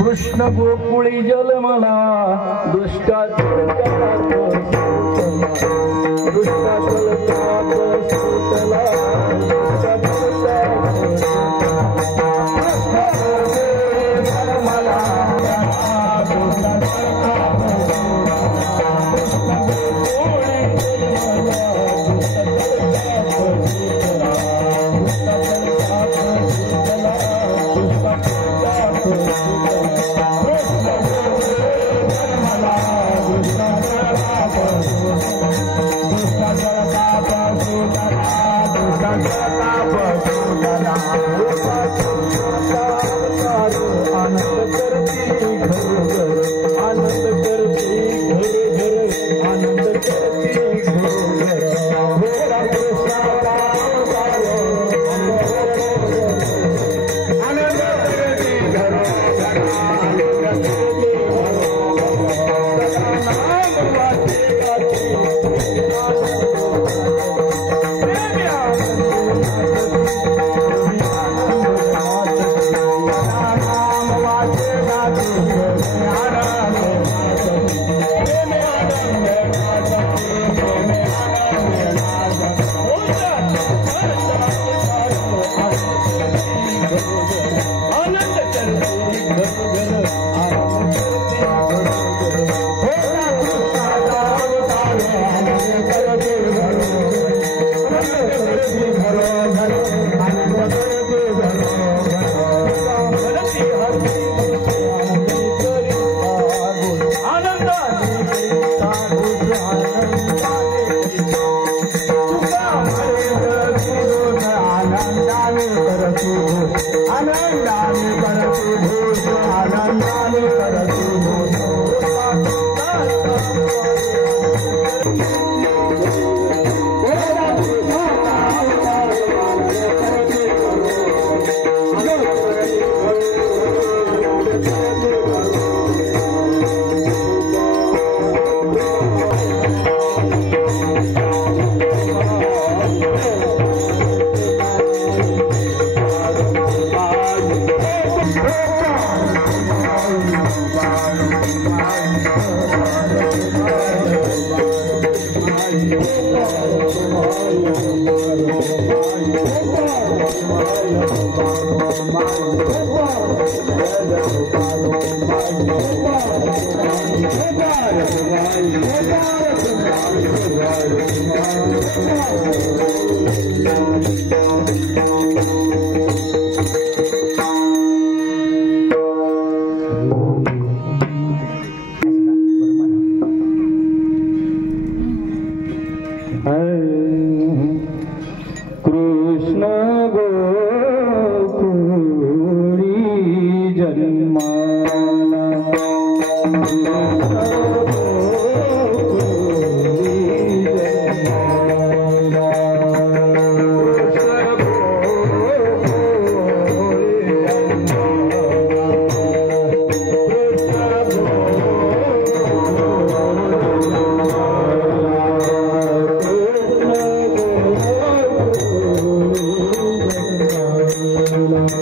कृष्ण गोकुळी जलमला आनंद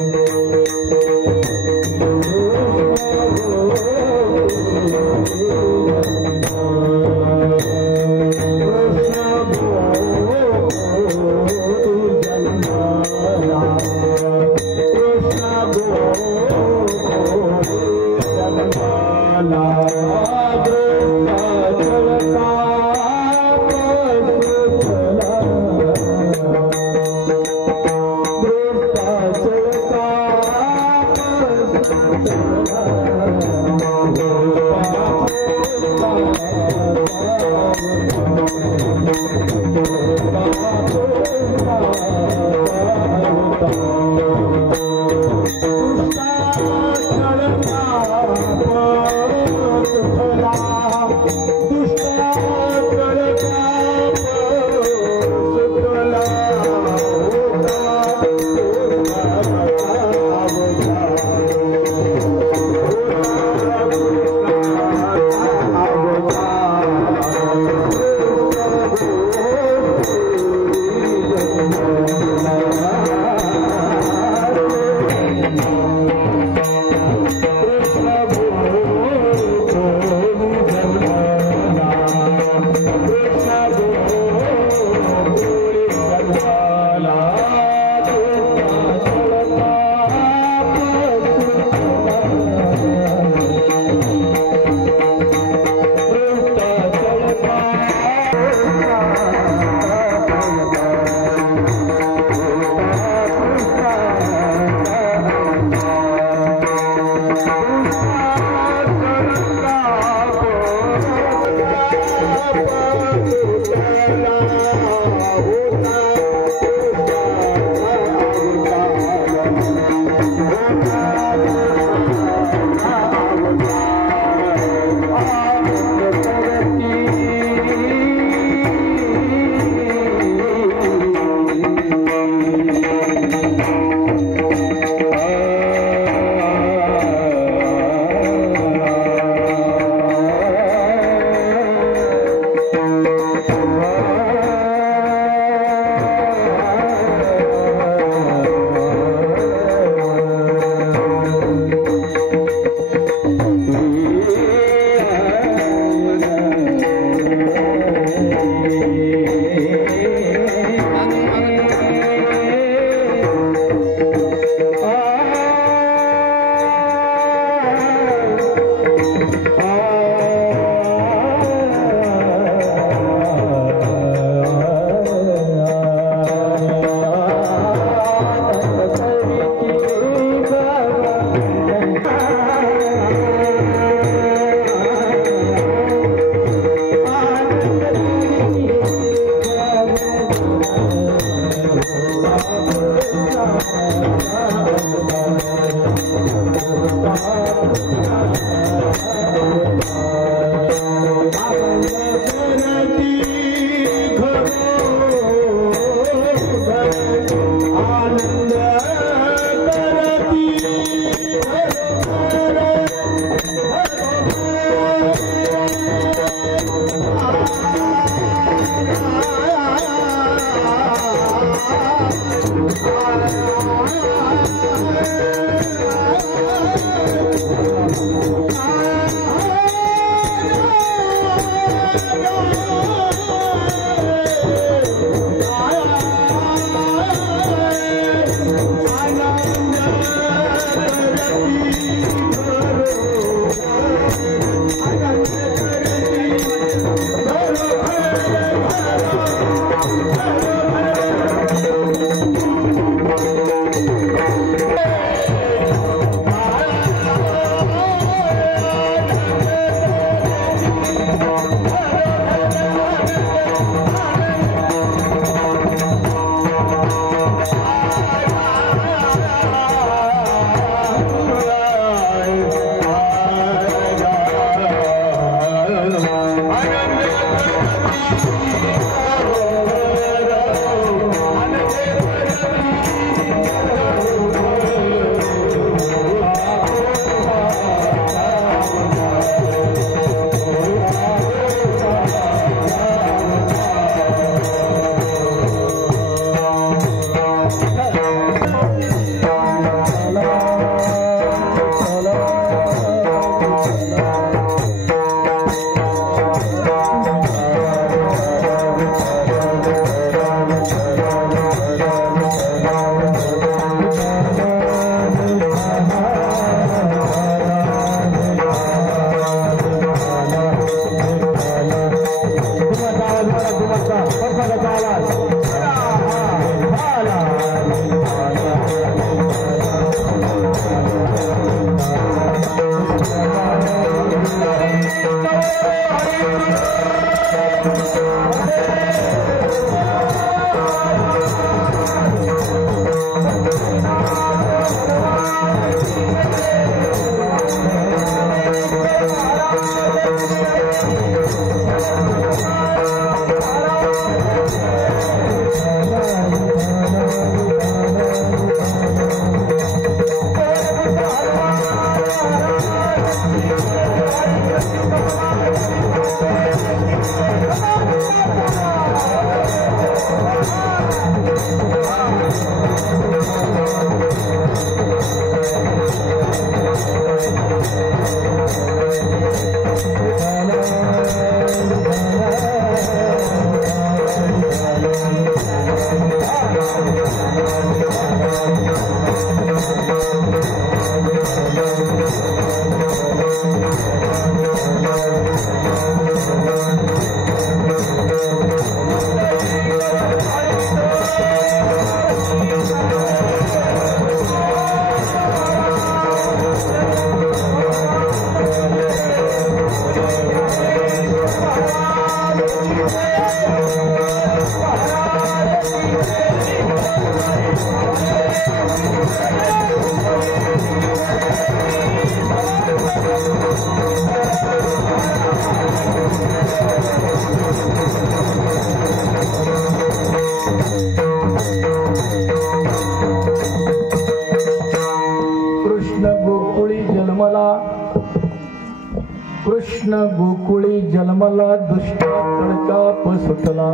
कृष्ण गोकुळी जन्मला दुष्ट कळकाप सुटला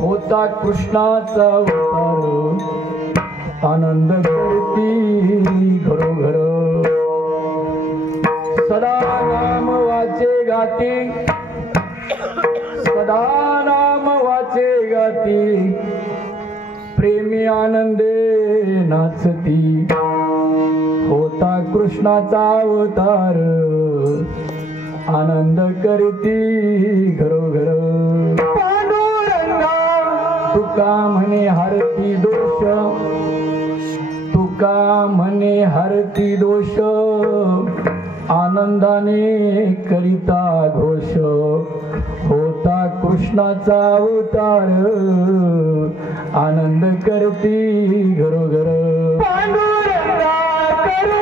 होता कृष्णाचा अवतार आनंद करती घरोघर सदा नाम वाचे गाती सदा नाम वाचे गाती प्रेमी आनंदे नाचती होता कृष्णाचा अवतार आनंद करती घरोघर पांडुरंगा तुका म्हणे हरती दोष तुका म्हणे हरती दोष आनंदाने करिता घोष होता कृष्णाचा अवतार आनंद करती घरोघर पांडुरंगा करू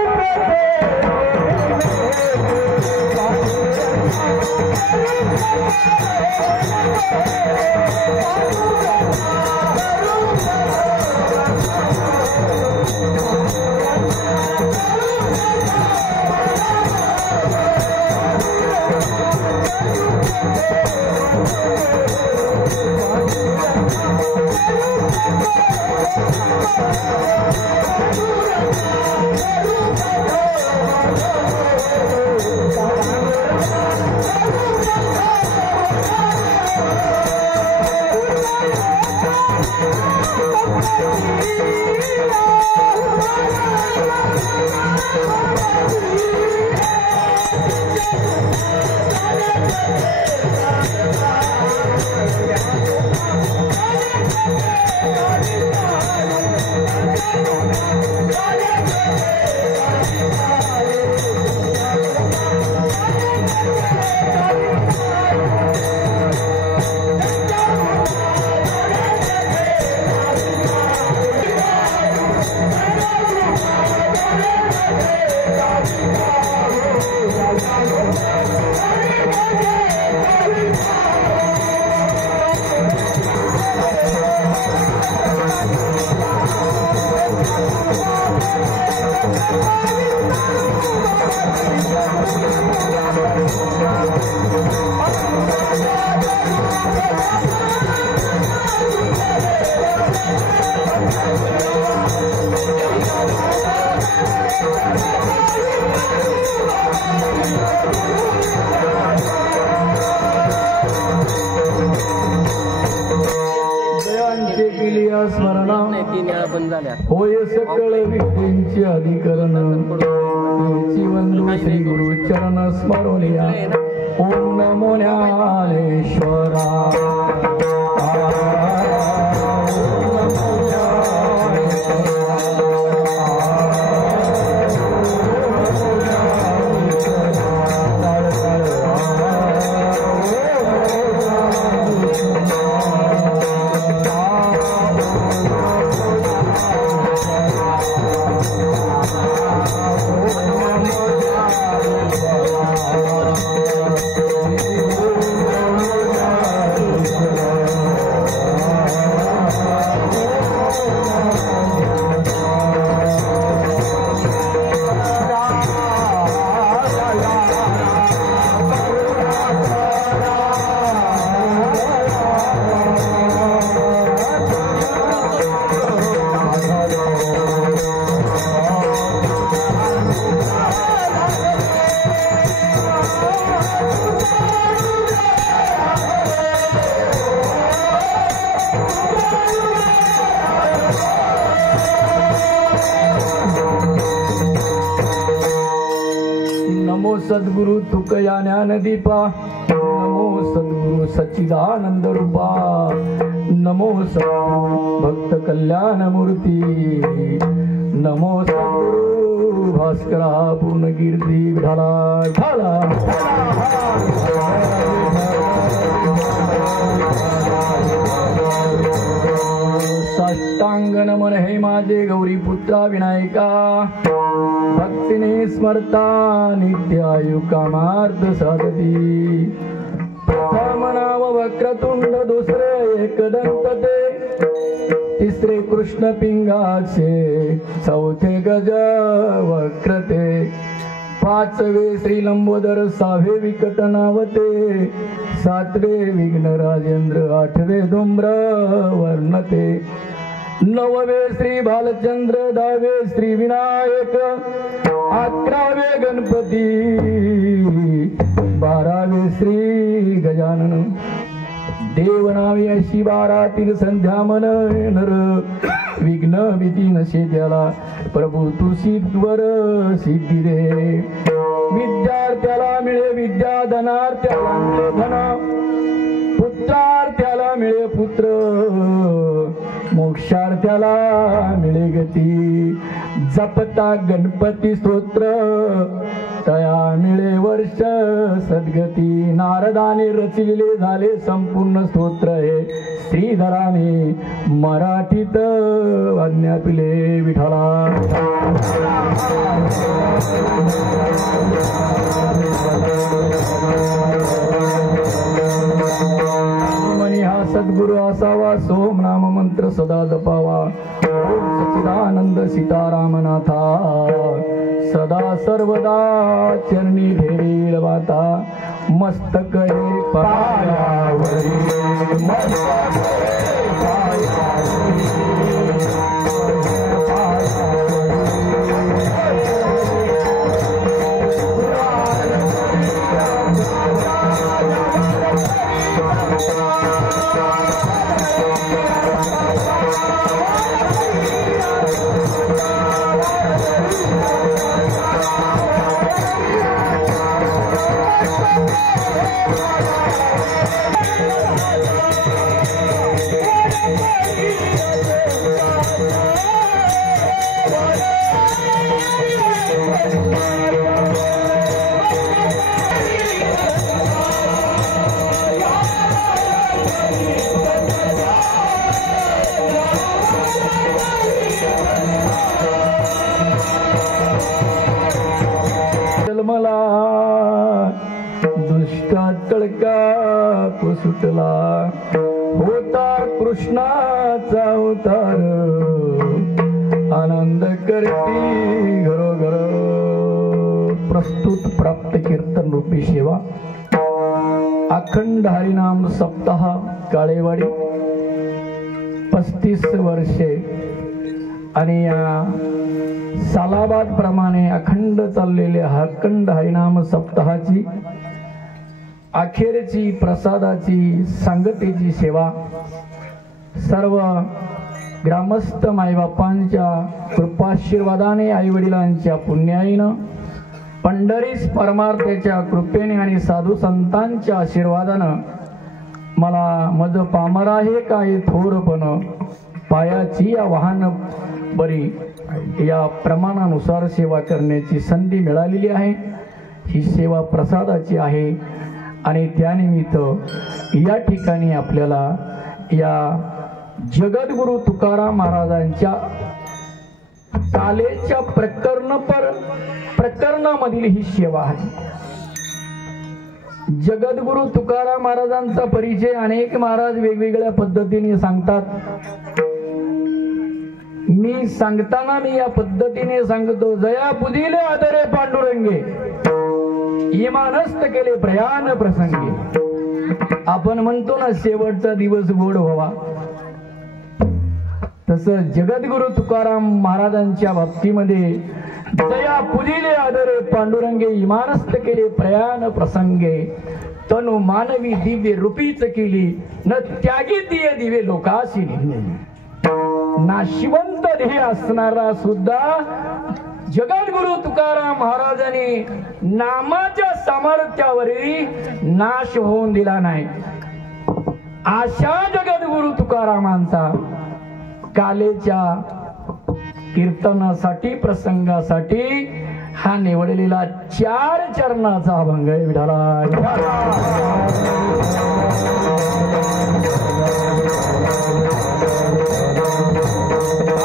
होय सकळ विद्येची अधिकरण जीवन श्री गुरु चरण स्मरणीया ओम नमो ज्ञानेश्वरा सद्गुरु तुकया ज्ञानदीपा नमो सद्गुरु सच्चिदानंद रूपा नमो सद्गुरु भक्त कल्याण मूर्ती नमो सद्गुरु भास्करा पूर्ण कीर्ती ढाला ढाला साष्टांग नमन हे माझे गौरी पुत्रा विनायका भक्तीने स्मरता नित्यायु कामार्थ साधती प्रथम नाम वक्रतुंड दुसरे एकदंत ते तिसरे कृष्ण पिंगाचे चौथे गज वक्रते पाचवे श्री लंबोदर सहावे विकट नावते सातवे विघ्न राजेंद्र आठवे धूम्र वर्णते नववे श्री बालचंद्र दहावे श्री विनायक अकरावे गणपती बारावे श्री गजानन देवनावी अशी 12 संध्या मन नर विघ्न भीती नशे त्याला प्रभू तू सिद्धवर सिद्धी दे विद्यार्थ्याला मिळे विद्या धनार्थ्याला मिळे धन पुत्रार्थ्याला मिळे पुत्र मोक्षार्थ्याला मिळे गती जपता गणपती स्तोत्र तया मिळे वर्ष सद्गती नारदाने रचिले झाले संपूर्ण स्तोत्र हे श्रीधराने मराठीत वाजण्यापिले विठ्ठला मनी हा सद्गुरु असावा सोम नाम मंत्र सदा जपावा ओम सच्चिदानंद सीतारामनाथा सदा सर्वदा चरणी भेरील वाता मस्तक हे पायावरी मस्तक हे पायावरी सुटला होता कृष्णाचा अवतार आनंद करती घरोघर प्रस्तुत प्राप्त कीर्तन रूपी सेवा अखंड हरिनाम सप्ताह काळेवाडी 35 वर्षे आणि या सालाबाद प्रमाणे अखंड चाललेले अखंड हरिनाम सप्ताहाची अखेरची प्रसादाची संगतीची सेवा सर्व ग्रामस्थ मायबापांच्या कृपाशीर्वादाने आईवडिलांच्या पुण्याईनं पंढरीस परमार्थाच्या कृपेने आणि साधू संतांच्या आशीर्वादानं मला मज पामर आहे काय थोरपण पायाची या वाहन बरी या प्रमाणानुसार सेवा करण्याची संधी मिळालेली आहे। ही सेवा प्रसादाची आहे आणि त्यानिमित्त या ठिकाणी आपल्याला या जगद्गुरु तुकाराम महाराजांच्या कालेच्या प्रकरणामधील ही सेवा आहे। जगद्गुरु तुकाराम महाराजांचा परिचय अनेक महाराज वेगवेगळ्या पद्धतीने सांगतात। मी सांगताना मी या पद्धतीने सांगतो, जया पुजिले आदरे पांडुरंगे इमानस्त केले प्रयाण प्रसंगी। आपण म्हणतो ना शेवटचा दिवस गोड व्हावा, तसं जगद्गुरु तुकाराम महाराजांच्या बाबतीमध्ये जया पुजिले आदरे पांडुरंगे इमानस्त केले प्रयाण प्रसंगे तनु मानवी दिव्य रूपीच केली न त्यागी दिये दिवे लोकाशी नाशिवंत ध्येय असणारा सुद्धा जगद्गुरु तुकाराम महाराजांनी नामाच्या सामर्थ्यावरही नाश होऊन दिला नाही। अशा जगद्गुरु तुकारामांचा कालेच्या कीर्तनासाठी प्रसंगासाठी हा निवडलेला 4 चरणाचा अभंग आहे. विठाला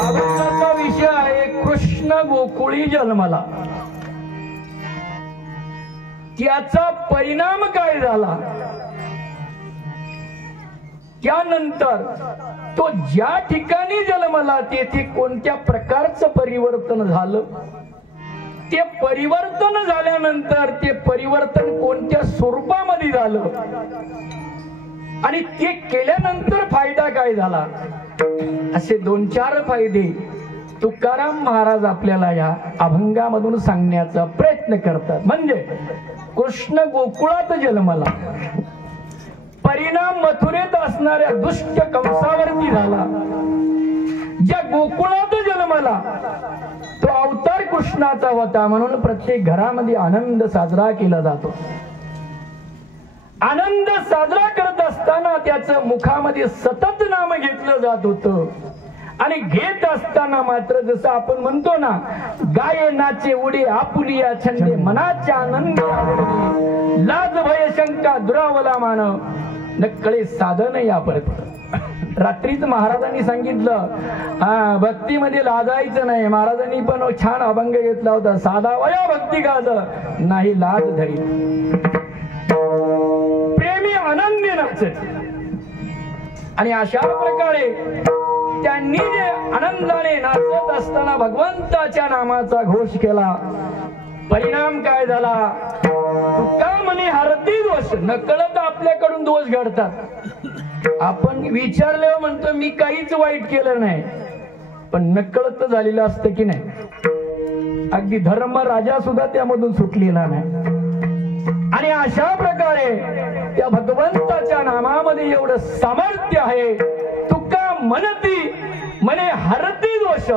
अभंगाचा विषय आहे कृष्ण गोकुळी जन्मला, त्याचा परिणाम काय झाला, त्यानंतर तो ज्या ठिकाणी जन्मला तेथे कोणत्या प्रकारचं परिवर्तन झालं, ते परिवर्तन झाल्यानंतर ते परिवर्तन कोणत्या स्वरूपामध्ये झालं आणि ते केल्यानंतर फायदा काय झाला, असे 2-4 फायदे तुकाराम महाराज आपल्याला या अभंगामधून सांगण्याचा प्रयत्न करतात. म्हणजे कृष्ण गोकुळात जन्मला, परिणाम मथुरेत असणाऱ्या दुष्ट कंसावरती झाला. ज्या गोकुळात जन्मला तो अवतार कृष्णाचा होता, म्हणून प्रत्येक घरामध्ये आनंद साजरा केला जातो. आनंद साजरा करत असताना त्याचं मुखामध्ये सतत नाम घेतलं जात होतं आणि घेत असताना मात्र जसं आपण म्हणतो ना, गाये नाचे उडे आपुलिया छंदे मनाच्या आनंदी आवडली, लाज भय शंका दुरावला मान नकळे साधन या परत. रात्रीच महाराजांनी सांगितलं भक्तीमध्ये लाजायचं नाही. महाराजांनी पण छान अभंग घेतला होता, साधा वया भक्ती गाज नाही लाज धरी, प्रेमी आनंदी नाचत. आणि अशा प्रकारे त्यांनी जे आनंदाने नाचत असताना भगवंताच्या नामाचा घोष केला. परिणाम काय झाला, तुका म्हणे हरती दोष, नकळत आपल्याकडून दोष घडतात. आपण विचारल्यावर म्हणतो मी काहीच वाईट केलं नाही, पण नकळत झालेलं असतं की नाही. अगदी धर्म राजा सुद्धा त्यामधून सुटलेला नाही. आणि अशा प्रकारे त्या भगवंताच्या नामामध्ये एवढं सामर्थ्य आहे. तुका म्हणती म्हणे हरती दोष,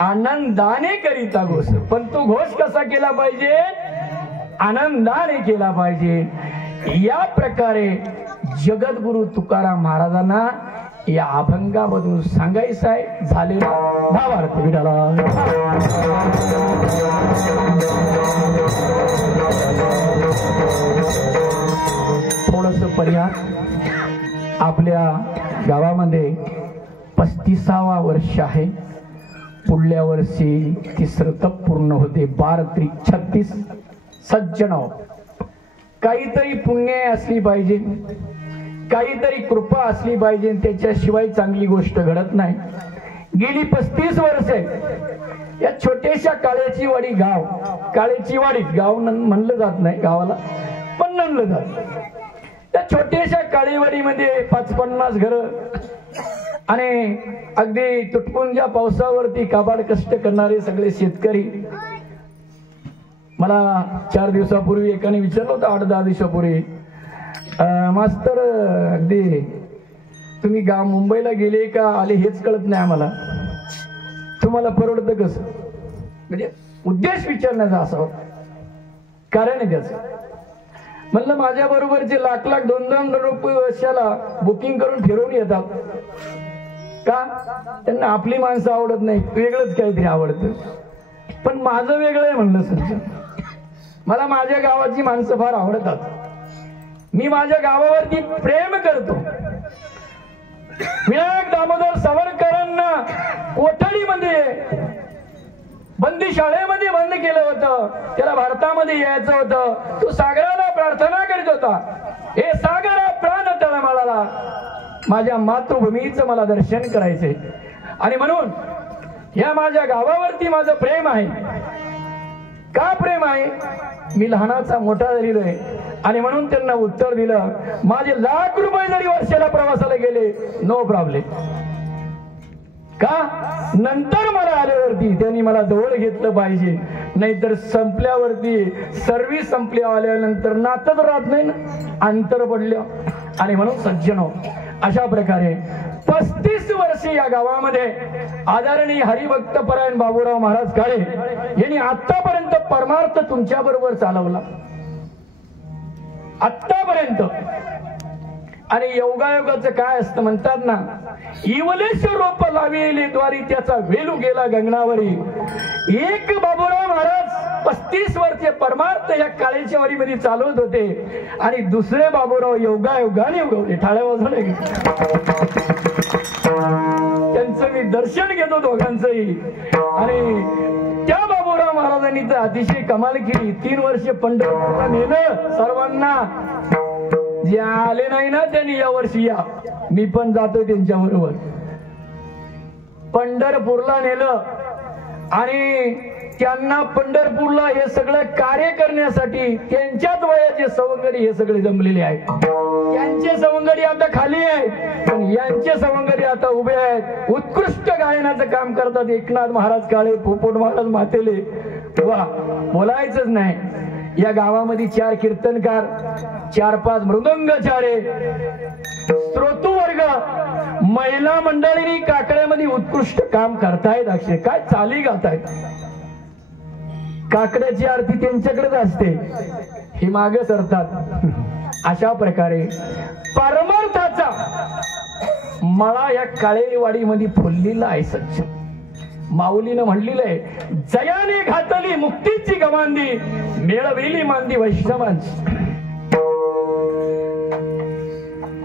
आनंदाने करीता घोष. पण तो घोष कसा केला पाहिजे, आनंदाने केला पाहिजे. या प्रकारे जगद्गुरु तुकाराम महाराजांना या अभंगामधून सांगायचं आहे. झालेला भावार्थ विठाला. थोडस पर्याय, आपल्या गावामध्ये 35वा वर्ष आहे. पुढल्या वर्षी 3रं तप पूर्ण होते. 12-36 सज्जन. काहीतरी पुण्य असली पाहिजे, काहीतरी कृपा असली पाहिजे, त्याच्याशिवाय चांगली गोष्ट घडत नाही. गेली 35 वर्षे या छोट्याशा काळ्याची वाडी गाव, काळ्याची वाडी गाव म्हणलं जात नाही गावाला, पण म्हणलं जात. त्या छोट्याशा काळीवाडीमध्ये 5-50 घरं आणि अगदी तुटपुंजा पावसावरती काबाड कष्ट करणारे सगळे शेतकरी. मला 4 दिवसापूर्वी एकाने विचारलं होतं, 8-10 दिवसापूर्वी, मास्तर अगदी तुम्ही मुंबईला गेले का आले हेच कळत नाही आम्हाला, तुम्हाला परवडतं कसं? म्हणजे उद्देश विचारण्याचा असा होता. कारण आहे त्याचं. म्हणलं माझ्या बरोबरचे लाख 2-2 रुपये वर्षाला बुकिंग करून फिरवून येतात का? त्यांना आपली माणसं आवडत नाही, वेगळंच काहीतरी आवडतं. पण माझं वेगळं आहे म्हणलं सर. मला माझ्या गावाची माणसं फार आवडतात. मी माझ्या गावावरती प्रेम करतो. विनायक दामोदर सावरकरांना कोठडीमध्ये बंदी शाळेमध्ये बंद केलं होतं. त्याला भारतामध्ये यायचं होतं. तो सागराला प्रार्थना करीत होता, हे सागरा प्राण तळमळाला, माझ्या मातृभूमीचं मला दर्शन करायचंय. आणि म्हणून या माझ्या गावावरती माझं प्रेम आहे. का प्रेम आहे? मी लहानाचा मोठा झालेलो आहे. आणि म्हणून त्यांना उत्तर दिलं, माझे लाख रुपये जरी वर्षाला प्रवासाला गेले नो प्रॉब्लेम. का? नंतर मला आल्यावरती त्यांनी मला जवळ घेतलं पाहिजे. नाहीतर संपल्यावरती सर्व्हिस संपल्या आल्यानंतर नातच राहत नाही ना, अंतर पडलं. आणि म्हणून सज्जनो, अशा प्रकारे 35 वर्षे या गावामध्ये आदरणीय हरिभक्त परायण बाबूराव महाराज काळे यांनी आतापर्यंत परमार्थ तुमच्या बरोबर चालवला. आतापर्यंत आणि योगायोगाचं काय असतं म्हणतात ना, इवलेश्वर रोप लाविले द्वारी त्याचा वेलू गेला गगनावरी. एक बाबूराव महाराज 35 वर्षे परमार्थ या काळेच्या वारीमध्ये चालवत होते आणि दुसरे बाबूराव योगायोगाने उगवले. टाळ्या वाजवले. त्यांचं मी दर्शन घेतो दोघांचंही. आणि त्या बाबूराव महाराजांनी तर अतिशय कमाल केली. 3 वर्ष पंढरपूरला नेलं सर्वांना. जे आले नाही ना त्यांनी या वर्षी या, मी पण जातो त्यांच्या बरोबर. पंढरपूरला नेलं आणि त्यांना पंढरपूरला हे सगळं कार्य करण्यासाठी त्यांच्याच वयाचे सवंगडी हे सगळे जमलेले आहेत. त्यांचे सवंगडी आता खाली आहेत पण यांचे सवंगडी आता उभे आहेत. उत्कृष्ट गायनाचं काम करतात. एकनाथ महाराज काळे, पोपट महाराज मातेले, वा बोलायचंच नाही. या गावामध्ये 4 कीर्तनकार, 4-5 मृदंगचारे, श्रोतू वर्ग, महिला मंडळींनी काकड्यामध्ये उत्कृष्ट काम करतायत. अक्षय काय चाली गातायत. काकड्याची आरती त्यांच्याकडेच असते, हे मागे सरतात. अशा प्रकारे परमार्थाचा मळा या काळेवाडीमध्ये फुललेला आहे. सच्च माऊलीनं म्हणलेलं आहे, जयाने घातली मुक्तीची गमांदी, मिळविली मांदी वैष्णवांची.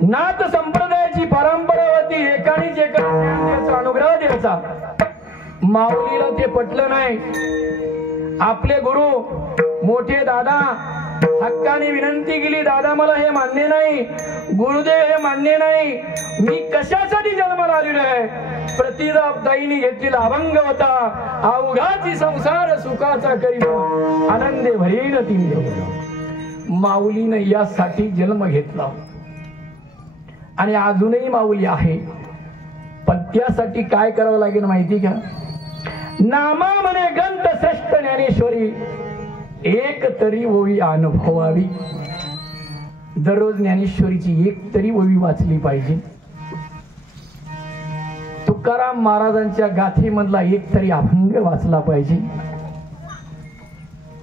नाथ संप्रदायाची परंपरा होती, एकानीच एका अनुग्रह द्यायचा. माऊलीला ते पटलं नाही. आपले गुरु मोठे दादा हक्काने विनंती केली, दादा मला हे मान्य नाही, गुरुदेव हे मान्य नाही, मी कशासाठी जन्माला आलेलो आहे. प्रतिदाताईने घेतलेला अभंग होता, अवघाची संसार सुखाचा करीन आनंदे भरीन ती. माऊलीने यासाठी जन्म घेतला आणि अजूनही माऊली आहे. पण त्यासाठी काय करावं लागेल माहिती का? नामा म्हणे ग्रंथ श्रेष्ठ ज्ञानेश्वरी, एक तरी ओवी अनुभवावी. दररोज ज्ञानेश्वरीची एक तरी ओवी वाचली पाहिजे. तुकाराम महाराजांच्या गाथेमधला एक तरी अभंग वाचला पाहिजे.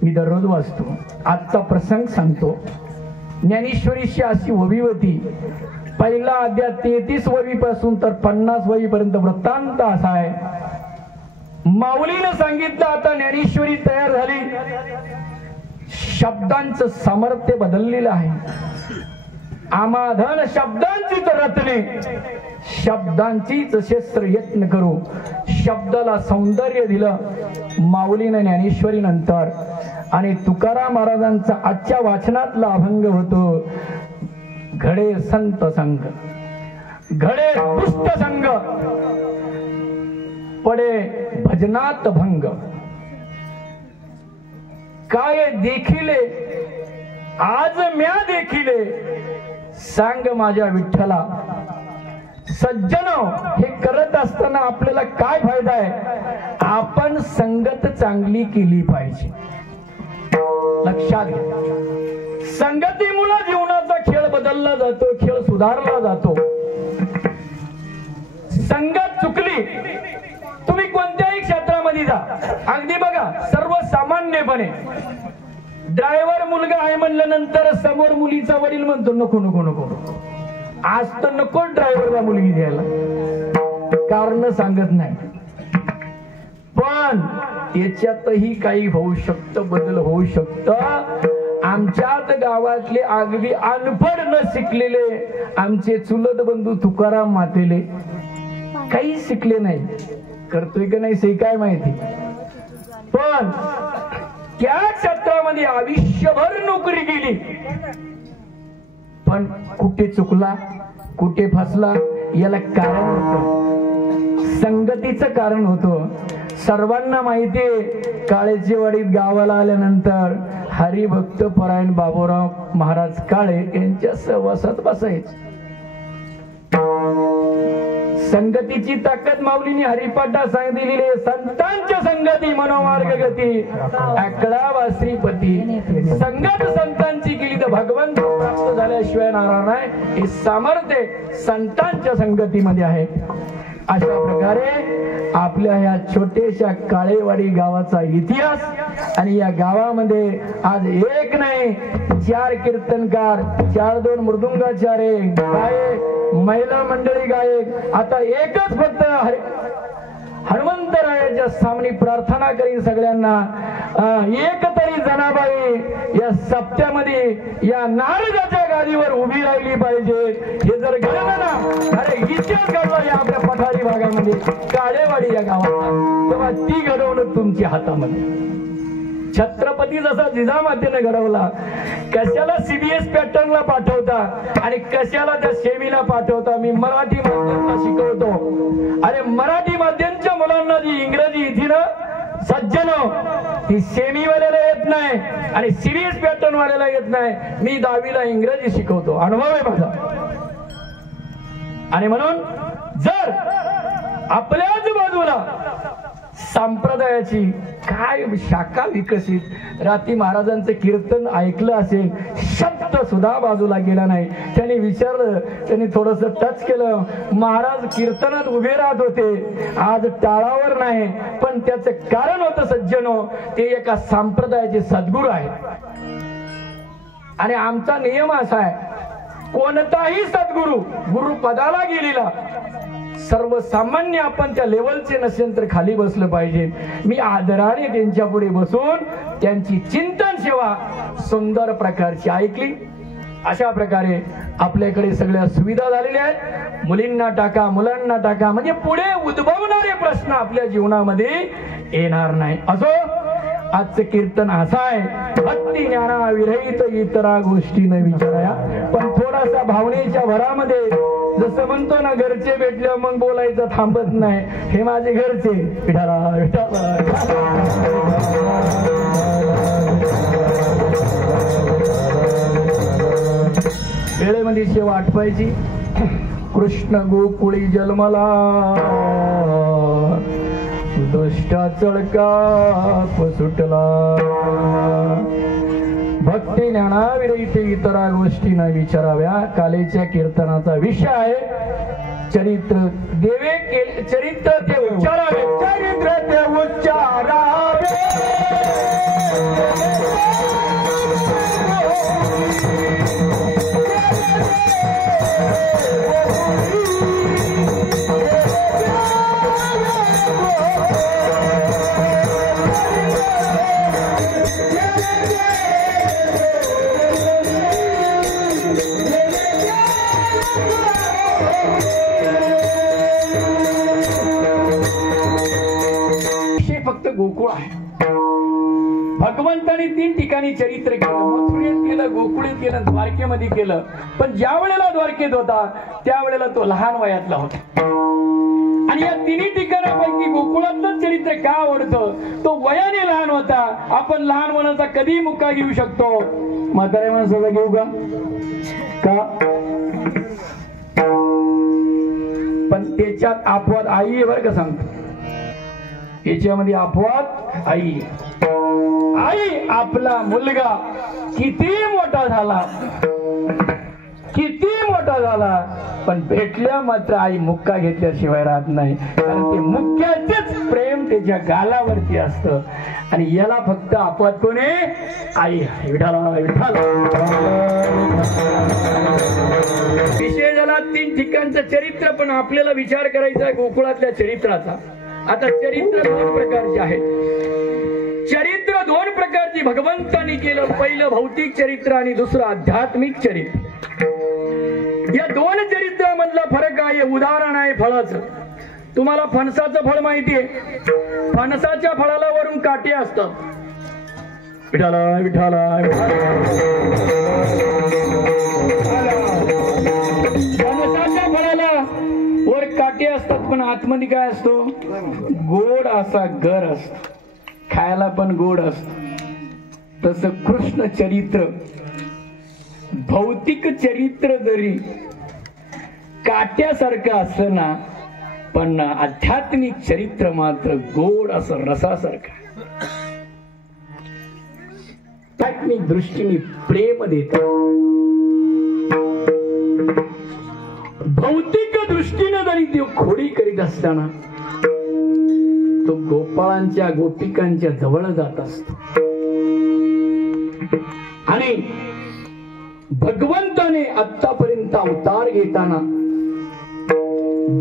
मी दररोज वाचतो. आजचा प्रसंग सांगतो. ज्ञानेश्वरीची अशी ओवी होती. पहिला अध्याय 33 ववी पासून तर 50 ववी पर्यंत वृत्तांत असा आहे. माऊलीनं सांगितलं, आता ज्ञानेश्वरी तयार झाली. शब्दांचं सामर्थ्य बदललेलं आहे. आमाधन शब्दांचीच रत्ने, शब्दांचीच शस्त्र यत्न करू. शब्दाला सौंदर्य दिलं माऊलीनं ज्ञानेश्वरी नंतर. आणि तुकाराम महाराजांचा आजच्या वाचनातला अभंग होतो, घडे संत संग, घडे दुष्ट संग, पडे भजनात भंग. काय देखिले आज म्या देखिले, सांग माझ्या विठ्ठला. सज्जन हे करत असताना आपल्याला काय फायदा आहे? आपण संगत चांगली केली पाहिजे. लक्षात घ्या, संगतीमुळे जीवनाचा खेळ बदलला जातो, खेळ सुधारला जातो. संगत चुकली, तुम्ही कोणत्याही क्षेत्रामध्ये जा. अगदी बघा, सर्वसामान्यपणे ड्रायव्हर मुलगा आहे म्हणल्यानंतर समोर मुलीचा वडील म्हणतो नको नको नको, आज तर नको ड्रायव्हरला मुलगी द्यायला, कारण सांगत नाही. पण याच्यातही काही होऊ शकतं, बदल होऊ शकतं. आमच्यात गावातले अगदी अनपढ न शिकलेले आमचे चुलत बंधू तुकाराम मातेले काही शिकले नाही. करतोय का नाही से काय माहिती, पण त्या क्षेत्रामध्ये आयुष्यभर नोकरी केली. पण कुठे चुकला, कुठे फसला, याला कारण होतं, संगतीचं कारण होतं. सर्वांना माहितीये, काळेची वाडीत गावाला आल्यानंतर हरिभक्त परायण बाबूराव महाराज काळे यांच्या सहवासात बसायचे. संगतीची ताकद माऊलीने हरिपाठात सांगितलेली आहे. संतांच्या संगती मनोमार्ग गती, अकळावा श्रीपती. संगत संतांची केली तर भगवंत प्राप्त झाल्याशिवाय नारायण आहे. हे सामर्थ्य संतांच्या संगतीमध्ये आहे. अशा प्रकारे आपल्या या छोट्याशा काळेवाडी गावाचा इतिहास आणि या गावामध्ये आज एक नाही 4 कीर्तनकार, 4 मृदुंगाचार्य, गायक, महिला मंडळी गायक, आता एकच फक्त हनुमंतरायाच्या सामने प्रार्थना करीन सगळ्यांना एक तरी जनाबाई या सप्त्यामध्ये या नारदाच्या गादीवर उभी राहिली पाहिजे. हे जर घडलं ना, अरे इतिहास घडला या आपल्या पठारी भागामध्ये काळेवाडी या गावाचा, तेव्हा ती घडवणं तुमच्या हातामध्ये. छत्रपती जसा जिजामातेने घडवला, कशाला सीबीएस पॅटर्नला पाठवता आणि कशाला त्या सेमीला पाठवता. मी मराठी माध्यमाला शिकवतो. अरे मराठी माध्यमच्या मुलांना जी इंग्रजी येते ना सज्जन, ती सेमी वाल्याला येत नाही आणि सीबीएस पॅटर्न वाल्याला येत नाही. मी 10वीला इंग्रजी शिकवतो, अनुभव आहे माझा. आणि म्हणून जर आपल्याच बाजूला संप्रदायाची काय शाखा विकसित, रात्री महाराजांचं कीर्तन ऐकलं असेल, शब्द सुद्धा बाजूला गेला नाही. त्यांनी विचारलं, त्यांनी थोडस टच केलं, महाराज कीर्तनात उभे राहत होते, आज टाळावर नाही. पण त्याचं कारण होतं सज्जनो, ते एका संप्रदायाचे सद्गुरू आहेत. आणि आमचा नियम असा आहे, कोणताही सद्गुरू गुरुपदाला गेलेला सर्वसामान्य आपण त्या लेवलचे नसेल तर खाली बसलं पाहिजे. मी आदराने त्यांच्या पुढे बसून त्यांची चिंतन सेवा सुंदर प्रकारची ऐकली. अशा प्रकारे आपल्याकडे सगळ्या सुविधा झालेल्या आहेत. मुलींना टाका, मुलांना टाका, म्हणजे पुढे उद्भवणारे प्रश्न आपल्या जीवनामध्ये येणार नाही. असो, आजचं कीर्तन असं आहे, भक्ती ज्ञाना विरहित इतरा गोष्टी न विचाराया. पण थोडासा भावनेच्या भरामध्ये जसं म्हणतो ना, घरचे भेटल्या मग बोलायचं थांबत नाही. हे माझे घरचे, विठाला विठाला. वेळेमध्ये सेवा आठवायची. कृष्ण गोकुळी जन्मला, दुष्टा चळका सुटला. भक्ती ज्ञानाविरहित इतरा गोष्टी न विचाराव्या. कालेच्या कीर्तनाचा विषय आहे चरित्र. देवे चरित्र ते उच्चारावे, चरित्र ते उच्चारावे. फक्त गोकुळ आहे. भगवंताने 3 ठिकाणी चरित्र केलं, मथुरेत केलं, गोकुळेत केलं, द्वारकेमध्ये केलं. पण ज्या वेळेला द्वारकेत होता त्यावेळेला तो लहान वयातला होता. आणि या 3 ठिकाणापैकी गोकुळातलं चरित्र का आवडतं, तो वयाने लहान होता. आपण लहानपणाचा कधी मुक्का घेऊ शकतो, म्हाताऱ्या माणसाचा घेऊ का? पण त्याच्यात अपवाद आई आहे बरं का, सांगतो. याच्यामध्ये अपवाद आई. आई आपला मुलगा किती मोठा झाला, पण भेटल्या मात्र आई मुक्का घेतल्याशिवाय राहत नाही. कारण ते मुक्क्याचेच प्रेम त्याच्या गालावरती असतं. आणि याला फक्त अपवाद कोणी? आई. विठाला विठाला. विषय झाला 3 ठिकाणचं चरित्र, पण आपल्याला विचार करायचा आहे गोकुळातल्या चरित्राचा. आता चरित्र 2 प्रकारचे आहेत. चरित्र 2 प्रकारची भगवंतांनी केलं. पहिलं भौतिक चरित्र आणि दुसरं आध्यात्मिक चरित्र. या 2 चरित्रामधला फरक आहे. उदाहरण आहे फळाचं. तुम्हाला फणसाचं फळ माहितीये? फणसाच्या फळाला वरून काटे असतात. विठाला विठाला. फणसाच्या फळाला वर काटे असतात, पण आतमध्ये काय असतो? गोड असा गर असतो, खायला पण गोड असत. तसं कृष्ण चरित्र, भौतिक चरित्र जरी काट्यासारखं असलं ना, पण आध्यात्मिक चरित्र मात्र गोड असं रसासारखं. आध्यात्मिक दृष्टीने प्रेम देत. भौतिक दृष्टीने जरी ती खोडी करीत असताना तो गोपाळांच्या गोपिकांच्या जवळ जात असतो आणि भगवंताने आतापर्यंत अवतार घेताना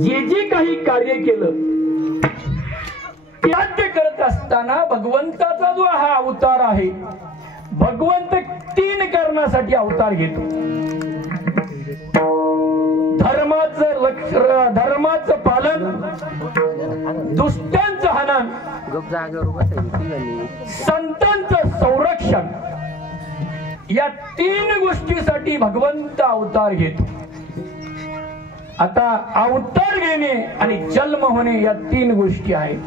जे जे काही कार्य केलं ते करत असताना भगवंताचा जो हा अवतार आहे, भगवंत 3 कारणासाठी अवतार घेतो. धर्माचं पालन, दुष्टांचं हनन, संतांचं संरक्षण, या 3 गोष्टीसाठी भगवंत अवतार घेतो. आता अवतार घेणे आणि जन्म होणे या 3 गोष्टी आहेत.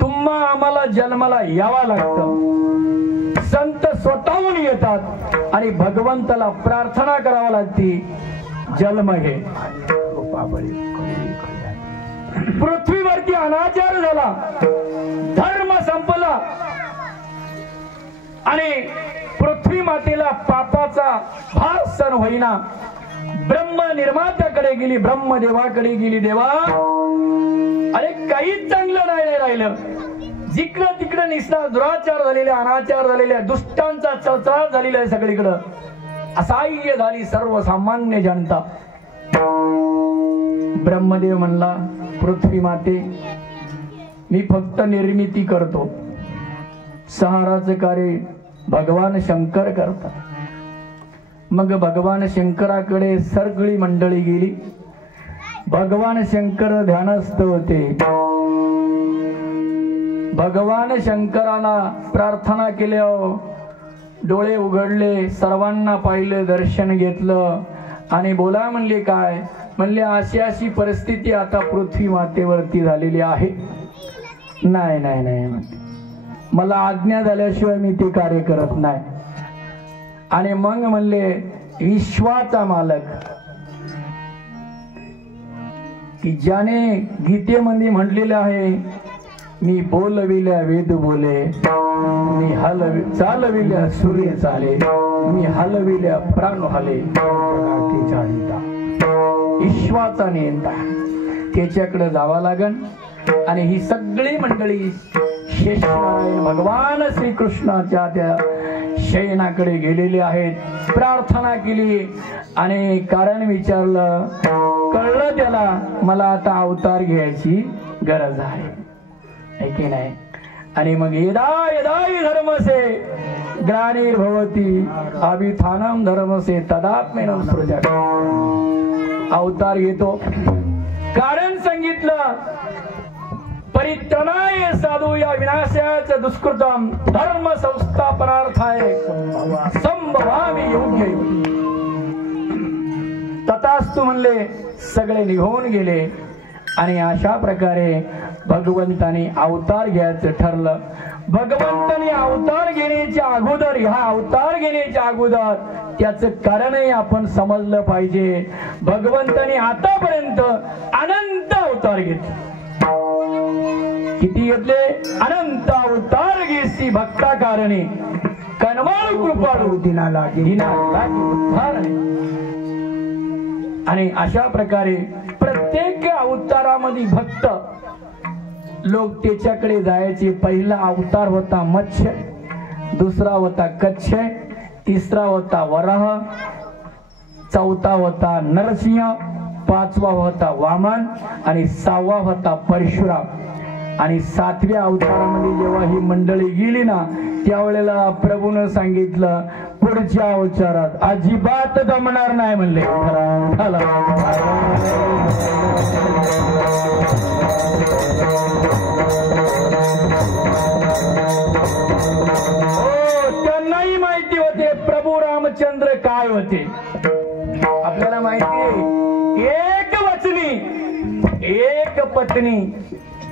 तुम्हा आम्हाला जन्माला यावा लागतं. संत स्वतःहून येतात आणि भगवंताला प्रार्थना करावी लागते, जन्म घे. पृथ्वीवरती अनाचार झाला, धर्म संपला आणि पृथ्वी मातेला पापाचा भार सहन होईना. ब्रह्म निर्मात्याकडे गेली, ब्रह्मदेवाकडे गेली. देवा, अरे काहीच चांगलं नाही राहिलं. जिकडं तिकडं निष्ठा दुराचार झालेले, अनाचार झालेले, दुष्टांचा चळचळ झालेला आहे सगळीकडं. असहाय्य झाली सर्वसामान्य जनता. ब्रह्मदेव म्हणला, पृथ्वी माते, मी फक्त निर्मिती करतो, संहाराचं कार्य भगवान शंकर करतात. मग भगवान शंकराकडे सगळी मंडळी गेली. भगवान शंकर ध्यानस्थ होते. भगवान शंकराला प्रार्थना केल्यावर डोळे उघडले, सर्वांना पाहिलं, दर्शन घेतलं आणि बोला म्हणले. काय म्हणले? अशी अशी परिस्थिती आता पृथ्वी मातेवरती झालेली आहे. नाही नाही नाही, मला आज्ञा झाल्याशिवाय मी ते कार्य करत नाही. आणि मग म्हणले, विश्वाचा मालक की ज्याने गीतेमध्ये म्हटलेले आहे, मी बोलविल्या वेद बोले, मी चालविल्या सूर्य चाले, मी हलविल्या प्राण हले, विश्वाचा नेता, त्याच्याकडे जावा लागन. आणि ही सगळी मंडळी शेषनारायण भगवान श्रीकृष्णाच्या त्या शयनाकडे गेलेले आहेत. प्रार्थना केली आणि कारण विचारलं. कळलं त्याला, मला आता अवतार घ्यायची गरज आहे की नाही. आणि मग यदा यदा धर्मसे ग्लानिर्भवति अभिथानम धर्मसे तदात्मेनं सृजति. अवतार घेतो, कारण सांगितलं. परित्रणाय साधू या विनाशाच दुष्कृतम धर्म संस्थापनार्थाय संभवामि योग्य. तथास्तु म्हणले. सगळे निघून गेले आणि अशा प्रकारे भगवंताने अवतार घ्यायचं ठरलं. भगवंताने अवतार घेण्याच्या अगोदर, हा अवतार घेण्याच्या अगोदर त्याचं कारणही आपण समजलं पाहिजे. भगवंताने आतापर्यंत अनंत अवतार घेतले. किती घेतले? अनंत अवतार घेसी भक्ता कारणे कनवाळ कृपाळू दिना लागे उद्धार. आणि अशा प्रकारे प्रत्येक अवतारामध्ये भक्त लोक त्याच्याकडे जायचे. पहिला अवतार होता मत्स्य, दुसरा होता कच्छ, तिसरा होता वराह, चौथा होता नरसिंह, पाचवा होता वामन आणि 6वा होता परशुराम. आणि 7व्या अवतारामध्ये जेव्हा ही मंडळी गेली ना, त्यावेळेला प्रभूनं सांगितलं, पुढच्या अवतारात अजिबात जमणार नाही म्हणले. त्यांनाही माहिती होते प्रभू रामचंद्र काय होते. आपल्याला माहिती आहे, एक वचनी, एक पत्नी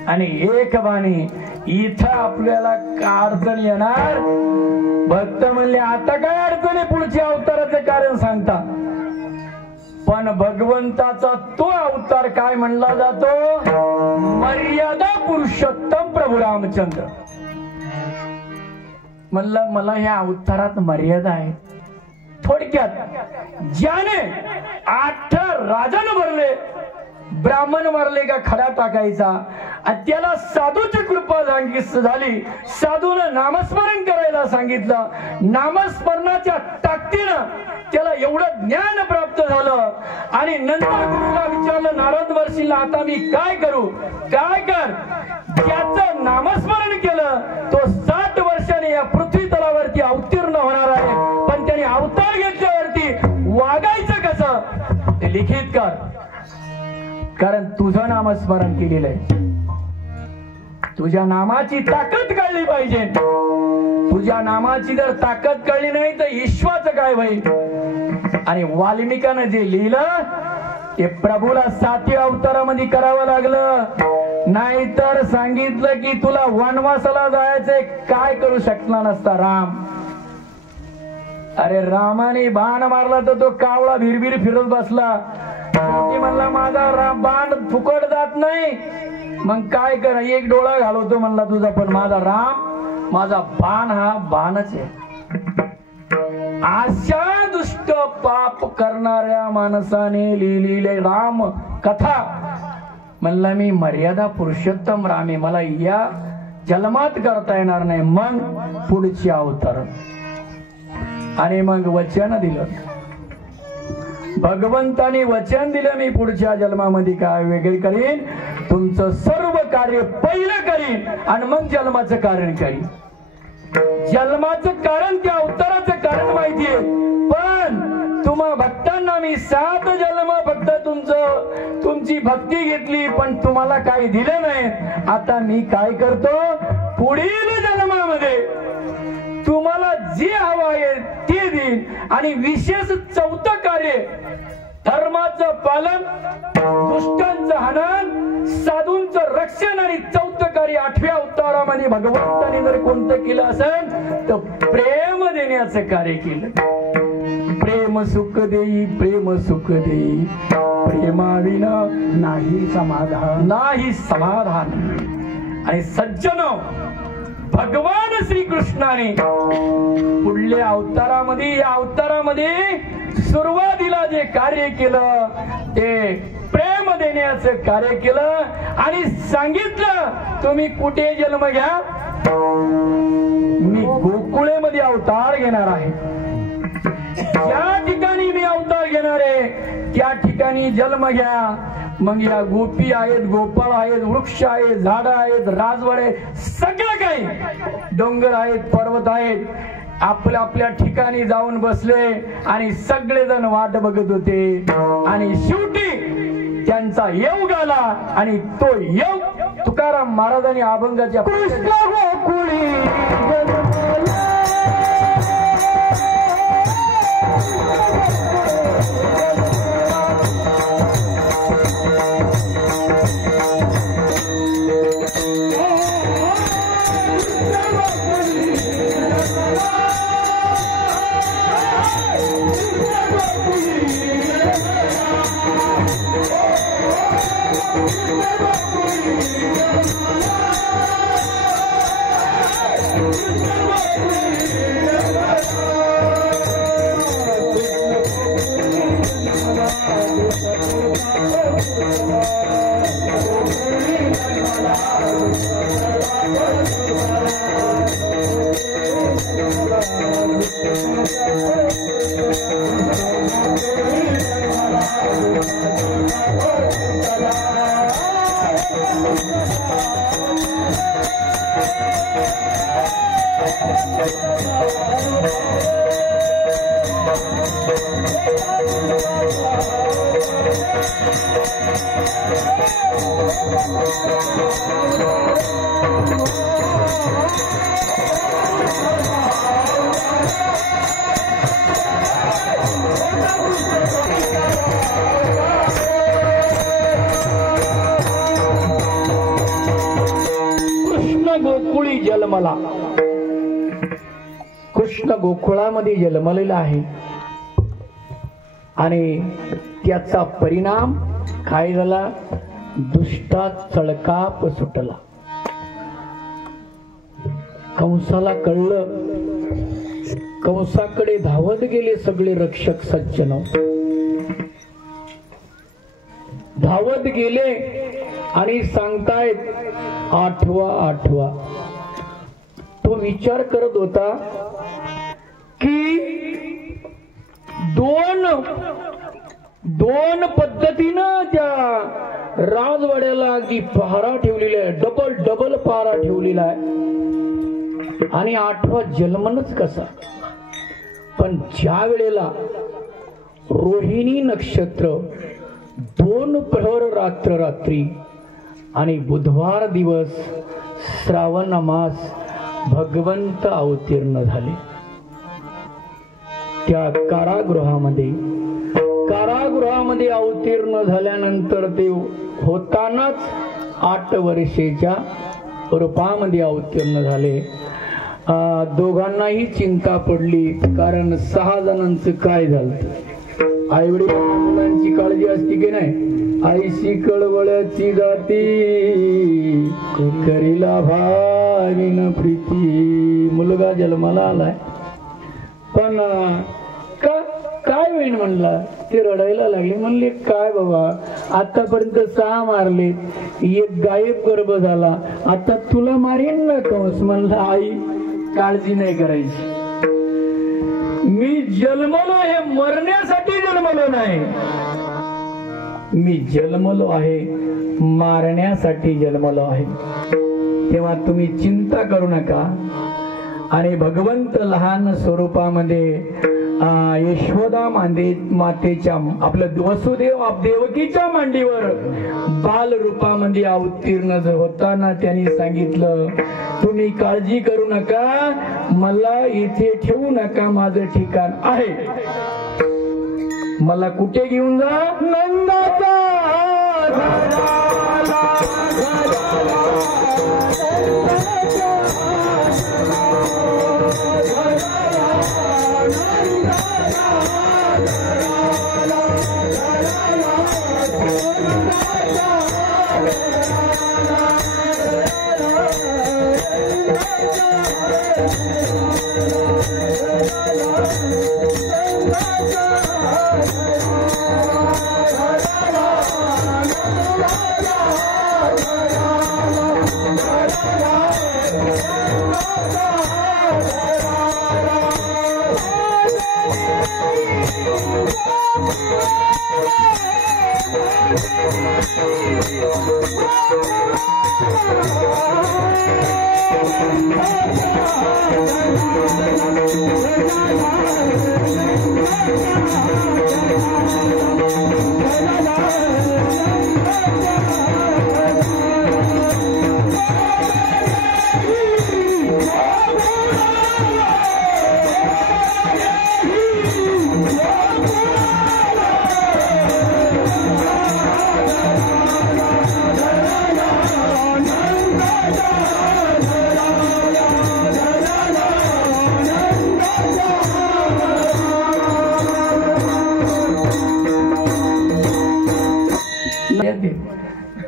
आणि एक बाणी. इथं आपल्याला अडचण येणार. भक्त म्हणले, आता काय अडचण आहे? पुढच्या अवताराचं कारण सांगता. पण भगवंताचा तो अवतार काय म्हणला जातो? मर्यादा पुरुषोत्तम प्रभू रामचंद्र. म्हणलं, मला ह्या अवतारात मर्यादा आहे. थोडक्यात, ज्याने 8 राजन भरले ब्राह्मण मारले का खडा टाकायचा. आणि त्याला साधूची कृपा झाली. साधूनं नामस्मरण करायला सांगितलं. नामस्मरणाच्या ताकदीनं त्याला एवढं ज्ञान प्राप्त झालं. आणि नंतर गुरुला विचारलं, नारद महर्षीला, आता मी काय करू? काय कर? ज्याचं नामस्मरण केलं तो 60 वर्षाने या पृथ्वी तलावरती अवतीर्ण होणार आहे. पण त्याने अवतार घेतल्यावरती वागायचं कसं ते लिखित कर, कारण तुझं नामस्मरण केलेलं आहे. तुझ्या नामाची ताकद कळली पाहिजे. तुझ्या नामाची जर ताकद कळली नाही तर ईश्वराचं काय होईल? आणि वाल्मिकानं जे लिहिलं ते प्रभूला 7व्या अवतारामध्ये करावं लागलं. नाहीतर सांगितलं की तुला वनवासाला जायचंय, काय करू शकला नसता राम. अरे रामाने बाण मारला तर तो कावळा भिरभिर फिरत बसला. म्हणला माझा बाण फुकट जात नाही. मग काय कर, एक डोळा घालवतो म्हणला तुझा, पण माझा राम, माझा बाण हा बाणच आहे. अशा दुष्ट पाप करणाऱ्या माणसाने लिहिलेले राम कथा. म्हणला मी मर्यादा पुरुषोत्तम राम आहे, मला या जन्मात करता येणार नाही. मग पुढची अवतार. आणि मग वचन दिलं, भगवंताने वचन दिलं, मी पुढच्या जन्मामध्ये काय वेगळे करीन, तुमचं सर्व कार्य पहिलं करीन आणि मग जन्माचं कारण करीन. जन्माचं कारण त्या अवताराचं कारण माहितीये, पण तुम्हा भक्तांना मी 7 जन्म फक्त तुमची भक्ती घेतली, पण तुम्हाला काही दिलं नाही. आता मी काय करतो, पुढील जन्मामध्ये तुम्हाला जे हवं आहे ते देईन. आणि विशेष 4थं कार्य, धर्माचं पालन, दुष्टांचं हनन, साधूंचं रक्षण. आणि 4थं कार्य 8व्या अवतारामध्ये भगवंताने जर कोणतं केलं असेल तर प्रेम देण्याचं कार्य केलं. प्रेम सुख देई, प्रेम सुख देई, प्रेमाविना नाही समाधान, नाही समाधान. आणि सज्जनो, भगवान श्रीकृष्णाने पुढल्या अवतारामध्ये, या अवतारामध्ये सुरुवातीला जे कार्य केलं ते प्रेम देण्याचं कार्य केलं. आणि सांगितलं तुम्ही कुठे जन्म घ्या, मी गोकुळेमध्ये अवतार घेणार आहे. ज्या ठिकाणी मी अवतार घेणार आहे त्या ठिकाणी जन्म घ्या. मग या गोपी आहेत, गोपाळ आहेत, वृक्ष आहेत, झाड आहेत, राजवाडे आहेत, सगळं काही, डोंगर आहेत, पर्वत आहेत, आपल्या आपल्या ठिकाणी जाऊन बसले आणि सगळेजण वाट बघत होते. आणि शेवटी त्यांचा योग आला. आणि तो योग तुकाराम महाराजांनी अभंगाच्या कृष्ण गोकुळी गोकुळी जन्मला. कृष्ण गोकुळामध्ये जन्मलेला आहे आणि त्याचा परिणाम काय झाला, दुष्टा चळकाप सुटला. कंसाला कळलं, कंसाकडे धावत गेले सगळे रक्षक सज्जन. धावत गेले आणि सांगतायत आठवा आठवा. तो विचार करत होता की दोन पद्धतीनं त्या राजवाड्याला अगदी पहारा ठेवलेला आहे, डबल पहारा ठेवलेला आहे आणि आठवा जन्मनच कसा. पण ज्या वेळेला रोहिणी नक्षत्र 2 प्रहर रात्री आणि बुधवार दिवस श्रावण मास भगवंत अवतीर्ण झाले. त्या कारागृहामध्ये अवतीर्ण झाल्यानंतर ते होतानाच 8 वर्षाच्या रूपामध्ये अवतीर्ण झाले. दोघांनाही चिंता पडली, कारण 6 जणांचं काय झालं. आईवडील मुलांची काळजी असती की नाही. आईशी कळवळ्याची जाती करीला भाविन प्रीती. मुलगा जन्माला आलाय, पण काय होईल म्हणला. ते रडायला लागले. म्हणले काय बाबा, आतापर्यंत 6 मारले, एक गायब गर्भ झाला, आता तुला मारीन ना कवस. म्हणला आई काळजी नाही करायची. मी जन्मलो हे मरण्यासाठी जन्मलो नाही, मी जन्मलो आहे मारण्यासाठी जन्मलो आहे. तेव्हा तुम्ही चिंता करू नका. आणि भगवंत लहान स्वरूपामध्ये यशोदा मातेच्या आपलं वसुदेव देवकीच्या मांडीवर बाल रूपामध्ये अवतीर्ण होताना त्यांनी सांगितलं, तुम्ही काळजी करू नका, मला इथे ठेवू नका, माझं ठिकाण आहे, मला कुठे घेऊन जा. नंदाचा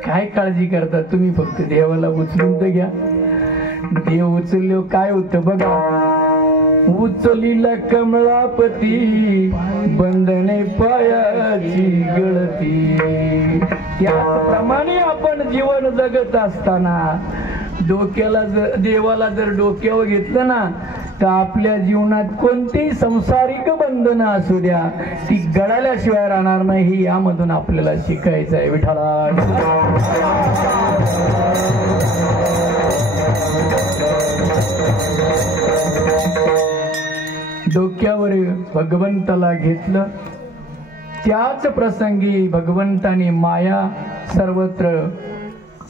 काय काळजी करता तुम्ही, फक्त देवाला उचलून तर घ्या. देव उचलले काय होतं बघा. उचलीला कमळापती बंधने पायाची गळती. त्याप्रमाणे आपण जीवन जगत असताना डोक्याला देवाला जर डोक्यावर घेतलं ना, तर आपल्या जीवनात कोणतीही संसारिक बंधनं असू द्या, ती गळाल्याशिवाय राहणार नाही. यामधून आपल्याला शिकायचं आहे. विठ्ठला डोक्यावर भगवंताला घेतलं. त्याच प्रसंगी भगवंताने माया सर्वत्र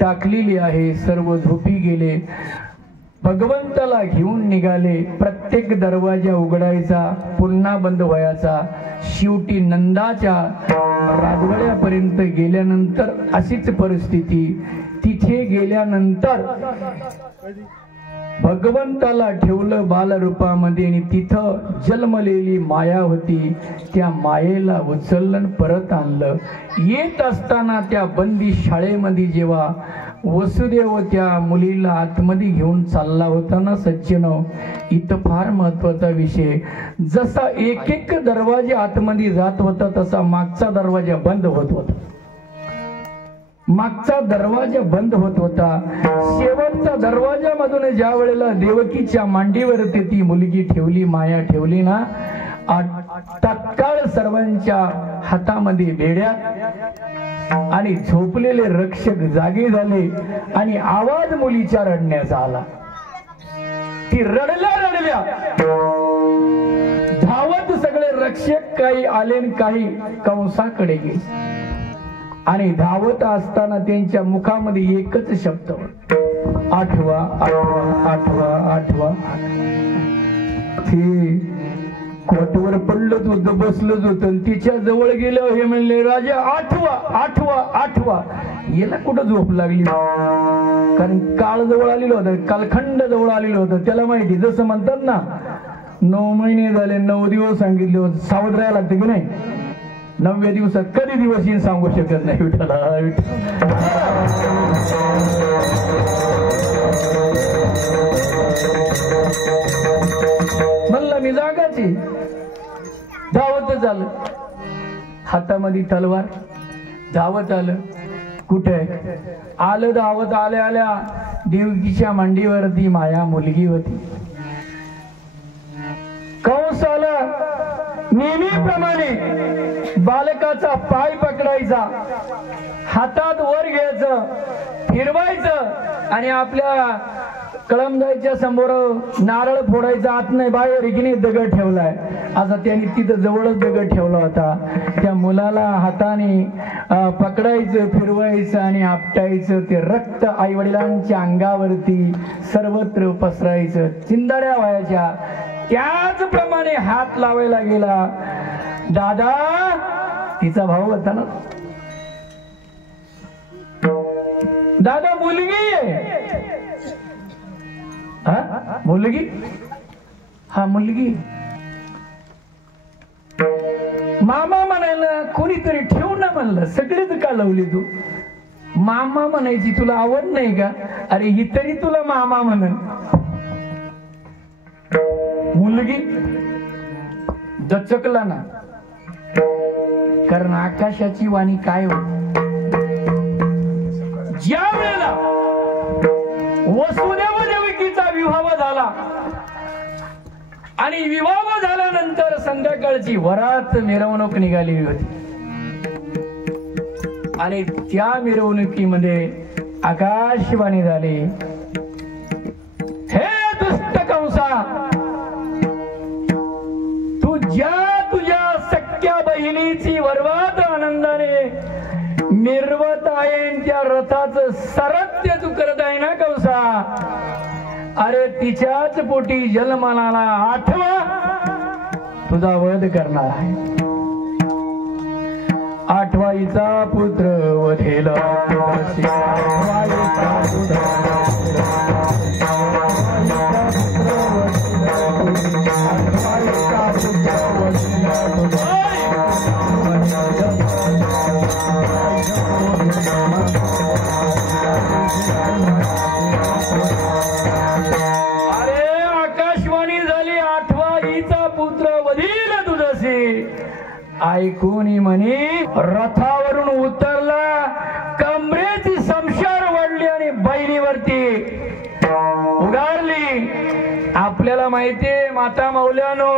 टाकलेली आहे. सर्व झोपी गेले. भगवंताला घेऊन निघाले. प्रत्येक दरवाजा उघडायचा, पुन्हा बंद व्हायचा. शेवटी नंदाच्या राजवाड्यापर्यंत गेल्यानंतर अशीच परिस्थिती. तिथे गेल्यानंतर भगवंताला ठेवलं बालरूपामध्ये आणि तिथं जन्मलेली माया होती. त्या मायेला उचललं परत आणलं. येत असताना त्या बंदी शाळेमध्ये जेव्हा वसुदेव त्या मुलीला आतमध्ये घेऊन चालला होता ना सज्जनो, इथं फार महत्वाचा विषय. जसा एक एक दरवाजा आतमध्ये जात होता, तसा मागचा दरवाजा बंद होत होता. मागचा दरवाजा बंद होत होता. शेवटचा दरवाजामधून ज्या वेळेला देवकीच्या मांडीवरती ती मुलगी ठेवली, माया ठेवली ना, तत्काळ सर्वांच्या हातामध्ये बेड्या आणि झोपलेले रक्षक जागे झाले आणि आवाज मुलीच्या रडण्याचा आला. ती रडल्या धावत सगळे रक्षक काही आले आणि काही कंसाकडे गेले आणि धावत असताना त्यांच्या मुखामध्ये एकच शब्द, आठवा आठवा आठवा आठवा. ते कोटवर पडलंच होतं, बसलंच होतं. तिच्या जवळ गेलं, हे म्हणले, राजा आठवा आठवा आठवा. याला कुठं झोप लागली? कारण काळ जवळ आलेलं होतं, कालखंड जवळ आलेलं होतं. त्याला माहिती, जसं म्हणतात ना 9 महिने झाले 9 दिवस सांगितले होते, सावध राहायला लागते की नाही. 9व्या दिवसात कधी दिवस येईन सांगू शकत नाही. विठ्ठला म्हणलं मी जागाची. धावत आलं, हातामध्ये तलवार, धावत आलं. कुठे आलं? धावत आल्या आल्या देवकीच्या मांडीवरती माया मुलगी होती. कंस आला, नेहमीप्रमाणे बालकाचा पाय पकडायचा, हातात वर घ्यायचं, फिरवायचं आणि आपल्या कळमजाईच्या समोर नारळ फोडायचा. आत नाही बाहेर एकीने दगड ठेवलाय. आता त्यांनी तिथं जवळच दगड ठेवला होता. त्या मुलाला हाताने पकडायचं, फिरवायचं आणि आपटायचं. ते रक्त आई वडिलांच्या अंगावरती सर्वत्र पसरायचं, चिंदाड्या व्हायच्या. त्याचप्रमाणे हात लावायला गेला. दादा, तिचा भाऊ होता ना, दादा मुलगी आहे. मुलगी? हा मुलगी. मामा म्हणायला कोणीतरी ठेव ना म्हणलं. सगळेच का लावली तू? मामा म्हणायची तुला आवड नाही का? अरे ही तरी तुला मामा म्हण. मुलगी दचकला ना, कारण आकाशाची वाणी काय होती. ज्या वेळेला वसुदेव देवकीचा विवाह झाला आणि विवाह झाल्यानंतर संध्याकाळची वरात मिरवणूक निघालेली होती आणि त्या मिरवणुकीमध्ये आकाशवाणी झाली, हे दुष्ट कंसा, तुझ्या सख्या बहिणीची वर्वात आनंदाने मिरवत आहे, त्या रथाचं सरत्य तू करत आहे ना कंसा. अरे तिच्याच पोटी जन्माला आठवा तुझा वध करणार आहे. आठवाईचा पुत्र वधेला, ऐकून म्हणे रथावरून उतरला, कमरेची समशार वाढली आणि बैलीवरती उगारली. आपल्याला माहितीये माता मौल्यानो,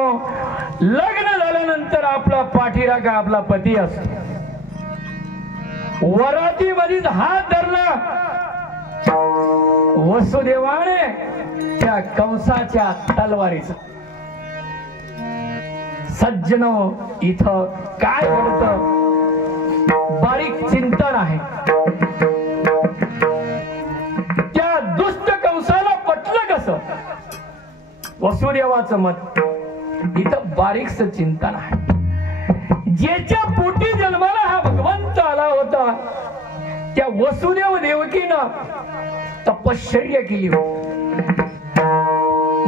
लग्न झाल्यानंतर आपला पाठीराखा आपला पती असतो. वरातीमध्येच हात धरला वसुदेवाने त्या कंसाच्या तलवारीचा. सज्जनो, इथं काय घडतं? बारीक चिंतन आहे. त्या दुष्ट कंसाला पटलं कसं? वसुदेवाचं मत. इथं बारीकच चिंतन आहे. ज्याच्या पोटी जन्माला हा भगवंत आला होता, त्या वसुदेव देवकीनं तपश्चर्या केली होती,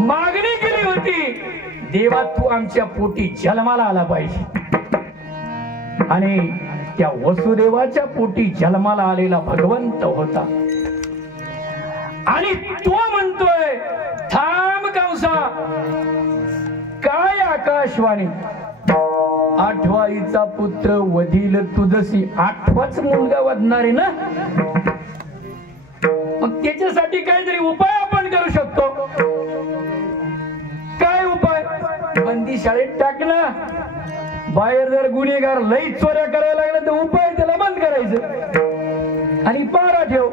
मागणी केली होती, देवा तू आमच्या पोटी जन्माला आला पाहिजे. आणि त्या वसुदेवाच्या पोटी जन्माला आलेला भगवंत होता आणि तो म्हणतोय, थांब कंसा. काय आकाशवाणी, आठवाईचा पुत्र वधील तुझशी. आठवाच मुलगा वधणार आहे ना, मग त्याच्यासाठी काहीतरी उपाय आपण करू शकतो. काय उपाय? बंदी शाळेत टाक ना. बाहेर जर गुन्हेगार लई चोऱ्या करायला लागला तर उपाय त्याला बंद करायचं आणि पारा ठेव.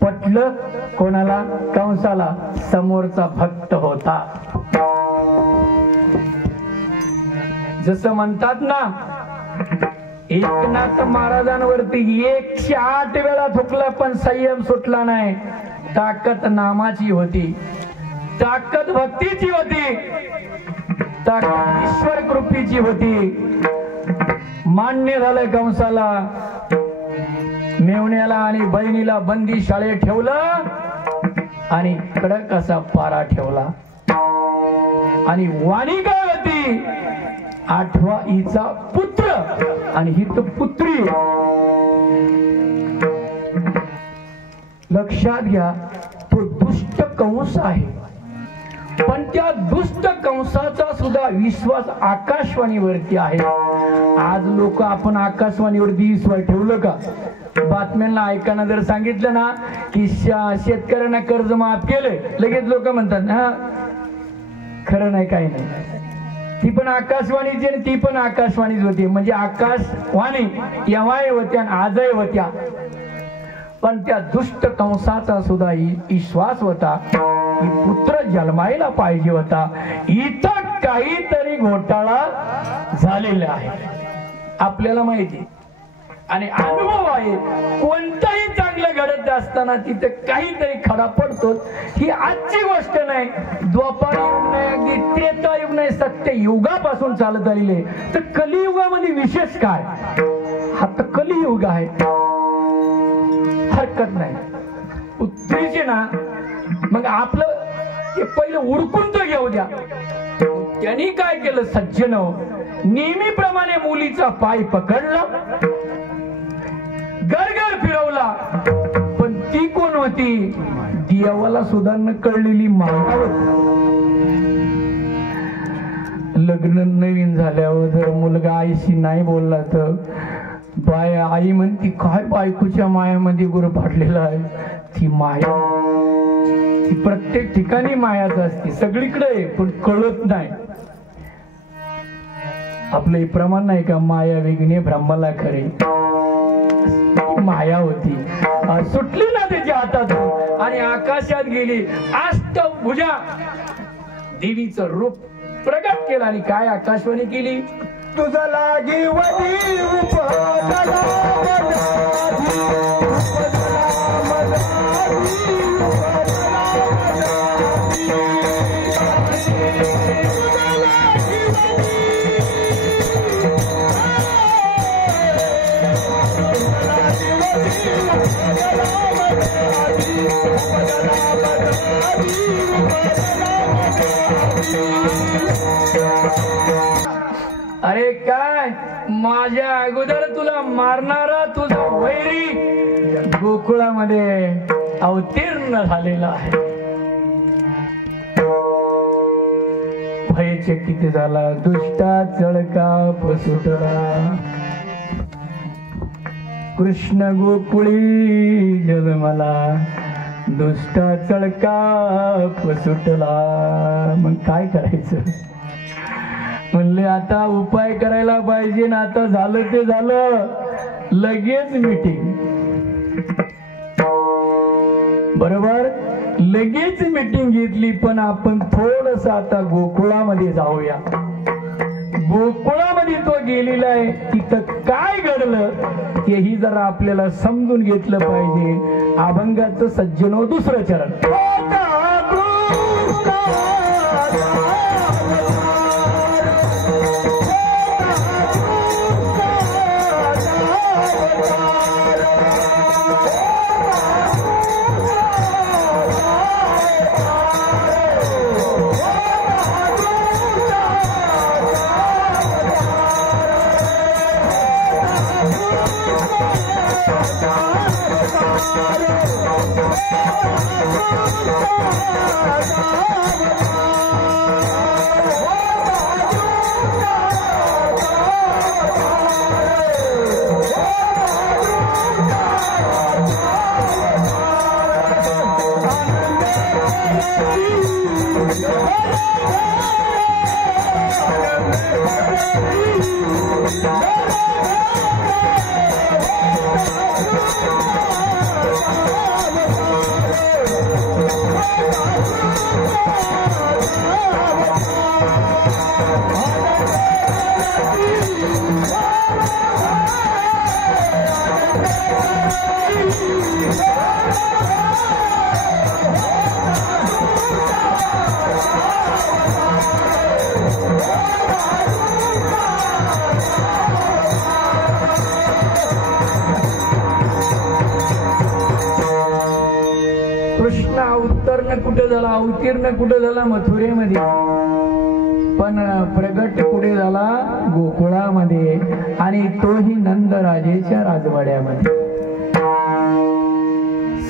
पटलं कोणाला? कंसाला. समोरचा भक्त होता. जसं म्हणतात ना, एकनाथ महाराजांवरती 108 वेळा थुकला पण संयम सुटला नाही. ताकद नामाची होती, ताकद भक्तीची होती, ताकद ईश्वर कृपेची होती. मान्य झालं कंसाला. मेवण्याला आणि बहिणीला बंदी शाळेत ठेवलं आणि कडक असा पारा ठेवला. आणि वाणी काय होती? आठवा हिचा पुत्र आणि ही तर पुत्री. लक्षात घ्या, तो दुष्ट कंस आहे, पण त्या दुष्ट कंसाचा सुद्धा विश्वास आकाशवाणीवरती आहे. आज लोक आपण आकाशवाणीवरती विश्वास ठेवलं का? बातम्यांना ऐकायला जर सांगितलं ना की शेतकऱ्यांना कर्ज माफ केले, लगेच लोक म्हणतात हा खरं नाही, काही नाही. ती पण आकाशवाणीची आणि ती पण आकाशवाणीच होती. म्हणजे आकाशवाणी केव्हाही होत्या आणि आजही होत्या. पण त्या दुष्ट कंसाचा सुद्धा विश्वास होता की पुत्र जन्मायला पाहिजे होता. इथं काहीतरी घोटाळा झालेला आहे, आपल्याला माहिती आणि अनुभव आहे. कोणताही चांगलं घडत असताना तिथे काहीतरी खरा पडतो. ही आजची गोष्ट नाही, द्वापार युग नाही, अगदी त्रेता युग नाही, सत्य युगापासून चालत आलेले. तर कलियुगामध्ये विशेष काय? हा तर कलियुग आहे, हरकत नाही. पुत्रीचे ना मग आपलं ते पहिलं उरकून तर घेऊ द्या. त्यांनी काय केलं? सज्जन नेहमीप्रमाणे मुलीचा पाय पकडला, गरगर फिरवला. पण ती कोण होती? देवाला सुद्धा न कळलेली माया होती. लग्न नवीन झाल्यावर जर मुलगा आईशी नाही बोलला तर आई म्हणती काय बायकोच्या मायामध्ये गुरु फाटलेला आहे. ती माया ती प्रत्येक ठिकाणी मायाच असते, सगळीकडे, पण कळत नाही. आपलं प्रमाण नाही का? माया वेगणी ब्रह्माला खरे. माया होती, सुटली ना त्याच्या हातातून आणि आकाशात गेली. अष्टभुजा देवीचं रूप प्रगट केलं आणि काय आकाशवाणी केली? तुझा लागी वदी अरे काय माझ्या अगोदर तुला मारणारा तुझा वैरी गोकुळामध्ये अवतीर्ण झालेला आहे. भयचकित झाला दुष्टा चळका फसुटला. कृष्ण गोकुळी जन्मला दुष्टा चळका फसुटला. मग काय करायचं? म्हणले आता उपाय करायला पाहिजे ना. आता झालं ते झालं, लगेच मीटिंग. बरोबर, लगेच मीटिंग घेतली. पण आपण थोडस आता गोकुळामध्ये जाऊया. गोकुळामध्ये तो गेलेला आहे, तिथं काय घडलं तेही जरा आपल्याला समजून घेतलं पाहिजे. अभंगाचं सज्जनो दुसरं चरण. Oh, कृष्ण अवतरण कुठे झाला, अवतीर्ण कुठे झाला? मथुरेमध्ये. पण प्रगट कुठे झाला? गोकुळामध्ये, आणि तोही नंदराजेच्या राजवाड्यामध्ये.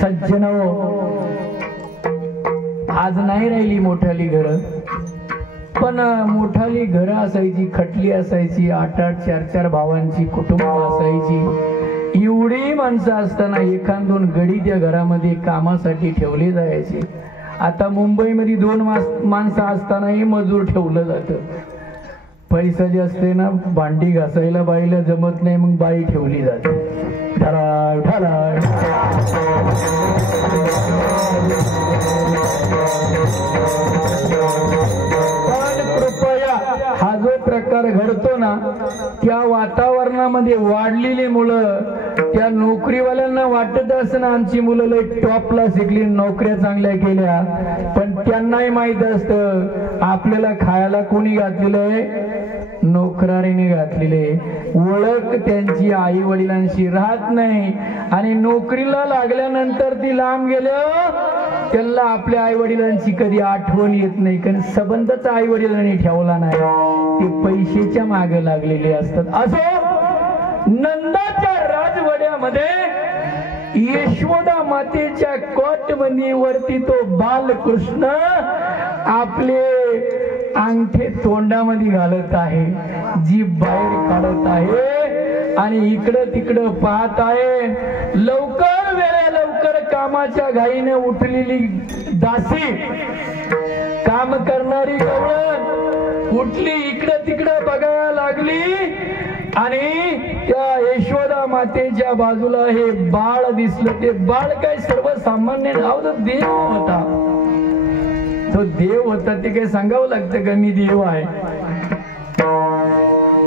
सज्जनो, आज नाही राहिली मोठाली घरं, पण मोठाली घरं असायची, खटली असायची, 8-8 4-4 भावांची कुटुंब असायची. एवढी माणसं असताना एखाद 2 गडी त्या घरामध्ये कामासाठी ठेवले जायचे. आता मुंबईमध्ये 2 माणसं असतानाही मजूर ठेवलं जातं. पैसा जे असते ना, भांडी घासायला बाईला जमत नाही, मग बाई ठेवली जाते. ढालाळ ढालाळ. कृपया हा जो प्रकार घडतो ना, त्या वातावरणामध्ये वाढलेली मुलं, त्या नोकरीवाल्यांना वाटत असं ना, आमची मुलं लय टॉपला शिकली, नोकऱ्या चांगल्या केल्या, पण त्यांनाही माहित असतं आपल्याला खायला कोणी घातलेलं आहे? नोकरारीने घातलेले. ओळख त्यांची आई वडिलांशी राहत नाही, आणि नोकरीला लागल्यानंतर ती लांब गेलं, त्यांना आपल्या आई वडिलांची कधी आठवण येत नाही, कारण संबंधच आई वडिलांनी ठेवला नाही, ते पैशाच्या मागे लागलेले असतात. असो नंदाच्या राजवाड्यामध्ये यशोदा मातेच्या कोटबंदीवरती तो बालकृष्ण आपले अंगठे तोंडामध्ये घालत आहे, जीभ बाहेर काढत आहे, आणि इकडं तिकडं पाहत आहे. लवकर वेळा लवकर कामाच्या घाईने उठलेली दासी, काम करणारी गवळण उठली, इकडं तिकडं बघायला लागली, आणि त्या यशोदा मातेच्या बाजूला हे बाळ दिसलं. ते बाळ काय सर्वसामान्य नव्हतं, देव होता. तो देव होता, ते काही सांगावं लागतं का मी देव आहे?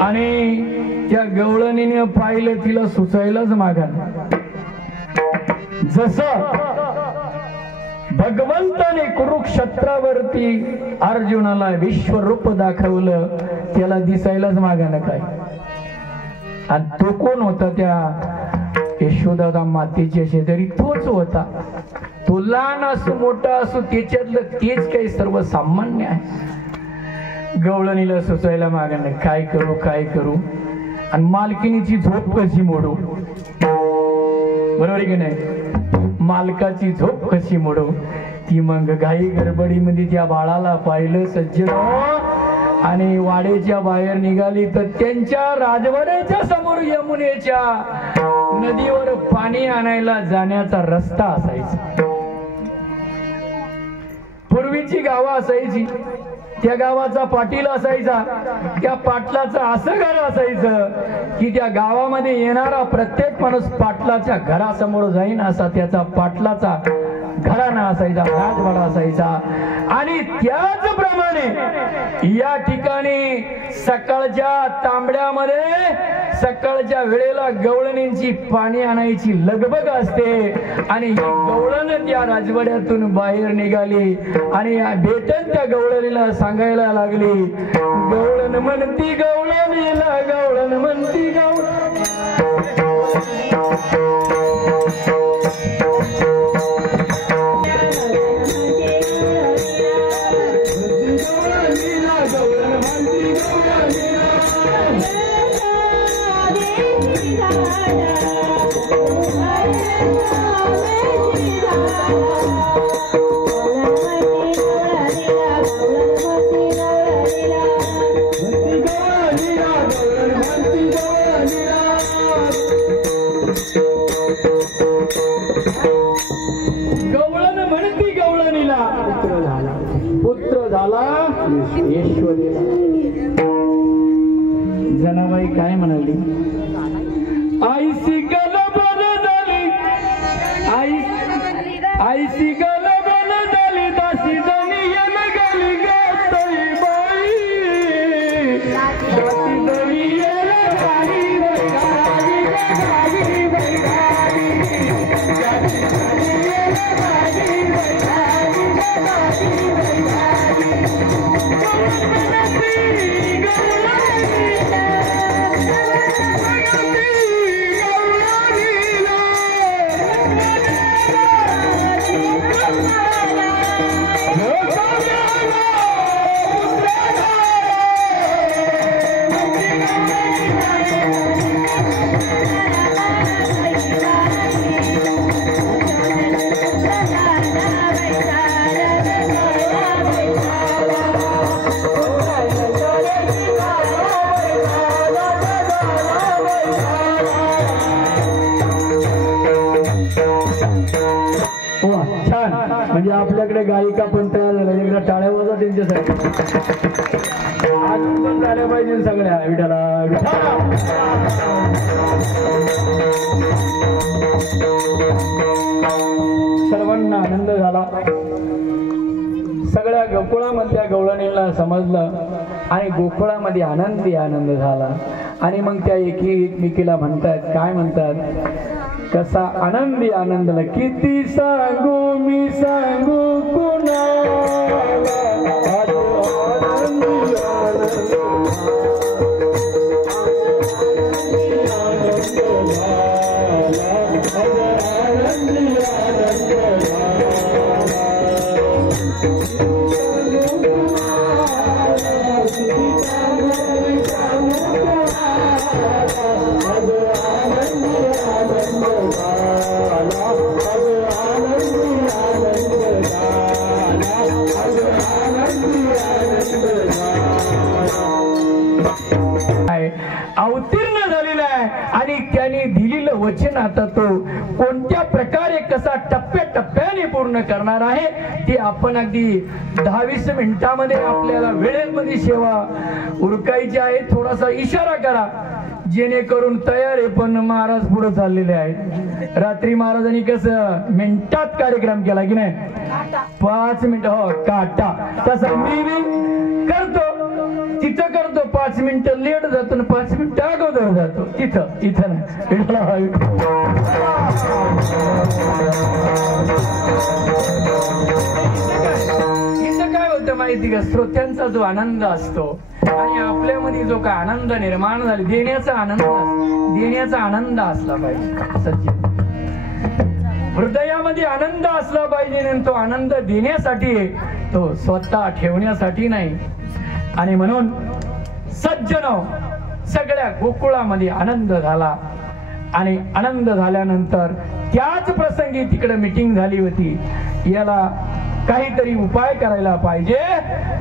आणि त्या गवळणीने पाहिलं, तिला सुचायलाच मागा. जसं भगवंताने कुरुक्षेत्रावरती अर्जुनाला विश्वरूप दाखवलं, त्याला दिसायलाच मागा काय. आणि तो कोण होता? त्या यशोदा मातेच्या शेजारी तोच होता. तो लहान असो मोठा असो, त्याच्यातलं तेच काही सर्वसामान्य आहे. गवळणीला सुचायला मागणं, काय करू काय करू, आणि मालकिनीची झोप कशी मोडू? बरोबर आहे की नाही? मालकाची झोप कशी मोडू? ती मग घाई गडबडीमध्ये त्या बाळाला पाहिलं सज्जन, आणि वाड्याच्या बाहेर निघाली, तर त्यांच्या राजवाड्याच्या समोर यमुनेच्या नदीवर पाणी आणायला जाण्याचा रस्ता असायचा. पूर्वीची गावं असायची, त्या गावाचा पाटील असायचा, त्या पाटलाचं असं घर असायचं की त्या गावामध्ये येणारा प्रत्येक माणूस पाटलाच्या घरासमोर जाईन असा त्याचा पाटलाचा घराणा असायचा, राजवाडा असायचा. आणि त्याचप्रमाणे या ठिकाणी सकाळच्या तांबड्यामध्ये सकाळच्या वेळेला गवळणींची पाणी आणायची लगबग असते, आणि ही गवळण त्या राजवाड्यातून बाहेर निघाली, आणि भेटन त्या गवळणीला सांगायला लागली, गवळण म्हणती गवळणीला, गवळण म्हणती गवळण. गवळण म्हणती गवळणीला. पुत्र झाला यशोदेला. जनाबाई काय म्हणाली? आईसी गलबन झाली, आईसी गलबन झाली, दासी दणी येन गेली गई बाई, दासी दणी येन गाडी गाडी गाडी गाडी म्हणजे आपल्याकडे गायिका पण तयार झाल्या. एकदा टाळ्या वाजा त्यांच्यासाठी. अजून पण झाल्या पाहिजे सगळ्या. विठाला सर्वांना आनंद झाला. सगळ्या गोकुळामधल्या गवळणीला समजलं आणि गोकुळामध्ये आनंदी आनंद झाला. आणि मग त्या एकमेकीला म्हणतात, काय म्हणतात? कसा आनंदी आनंदला किती सांगू मी सांगू कुणाला, अवतीर्ण झालेला आहे. आणि त्याने दिलेलं वचन आता तो कोणत्या प्रकारे कसा टप्प्याटप्प्याने पूर्ण करणार आहे ते आपण अगदी 10-20 मिनिटांमध्ये आपल्याला वेळेमध्ये सेवा उरकायची आहे. थोडासा इशारा करा जेणेकरून तयार आहे. पण महाराज पुढे चाललेले आहेत. रात्री महाराजांनी कसं मिनिटात कार्यक्रम केला की नाही, 5 मिनिट हो काटा, तसं मी करतो तिथं करतो. 5 मिनिटं लेट जातो आणि 5 मिनिटं अगोदर जातो. इथं नाही. इथं काय होतं माहिती का? श्रोत्यांचा जो आनंद असतो आणि आपल्यामध्ये जो काय आनंद निर्माण झाला, देण्याचा आनंद असला पाहिजे. सच्ची हृदयामध्ये आनंद असला पाहिजे. आणि तो आनंद देण्यासाठी, तो स्वतः ठेवण्यासाठी नाही. आणि म्हणून सज्जनो, सगळ्या गोकुळामध्ये आनंद झाला. आणि आनंद झाल्यानंतर त्याच प्रसंगी तिकडे मीटिंग झाली होती. याला काहीतरी उपाय करायला पाहिजे.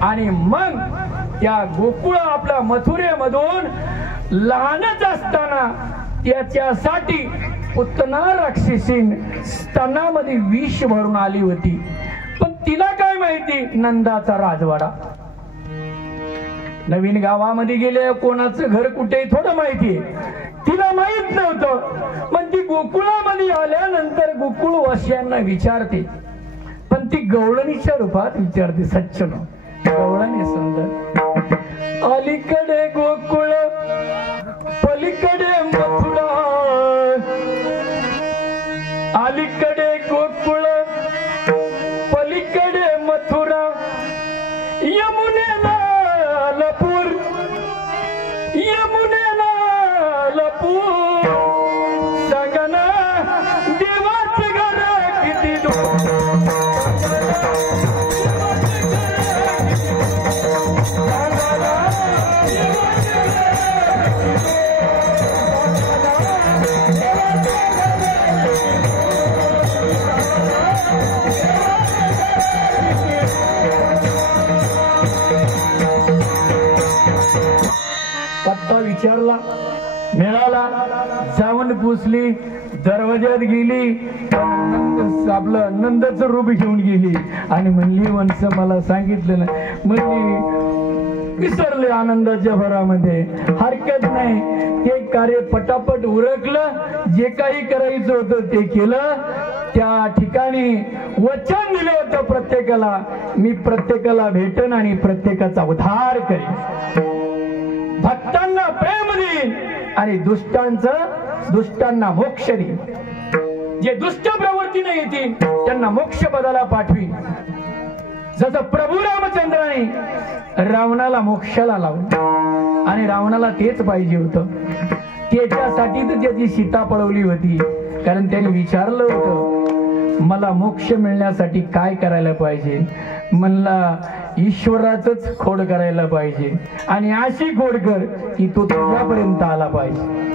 आणि मग त्या गोकुळ आपल्या मथुरेमधून लहानच असताना त्याच्यासाठी पुतना राक्षसीन स्तनामध्ये विष भरून आली होती. पण तिला काय माहिती नंदाचा राजवाडा. नवीन गावामध्ये गेले, कोणाचं घर कुठे थोडं माहिती, तिला माहित नव्हतं. पण ती गोकुळामध्ये आल्यानंतर गोकुळवासियांना विचारते. पण ती गवळणीच्या रूपात विचारते. सच्चनो गवळणी सुंदर, अलीकडे गोकुळ पलीकडे मथुरा, अलीकडे गोकुळ पलीकडे मथुरा, यमुनेला लपूर, यमुनेला लपूर, सांगना देवाचं घर किती दूर. पत्ता विचारला, मिळाला. जाऊन पुसली, दरवाज्यात गेली, आपलं नंदाचं रूप घेऊन गेली आणि म्हणली वंश मला सांगितलं ना, म्हणली विसरले आनंदाच्या भरामध्ये, हरकत नाही, ते कार्य पटापट उरकलं, जे काही करायचं होतं ते केलं. त्या ठिकाणी वचन दिलं होतं प्रत्येकाला, मी प्रत्येकाला भेटन आणि प्रत्येकाचा उद्धार करेन, भक्तांना प्रेम देईन आणि दुष्टांना मोक्ष देईन, जे दुष्ट प्रवृत्तीने येतील त्यांना मोक्ष पदाला पाठवीन. जसं प्रभू रामचंद्राने रावणाला मोक्षाला लावलं आणि रावणाला तेच पाहिजे होतं, त्याच्यासाठी तर त्याची सीता पळवली होती. कारण त्याने विचारलं होतं मला मोक्ष मिळण्यासाठी काय करायला पाहिजे, म्हणला ईश्वराचंच खोड करायला पाहिजे आणि अशी खोड कर की तो तुझ्यापर्यंत आला पाहिजे.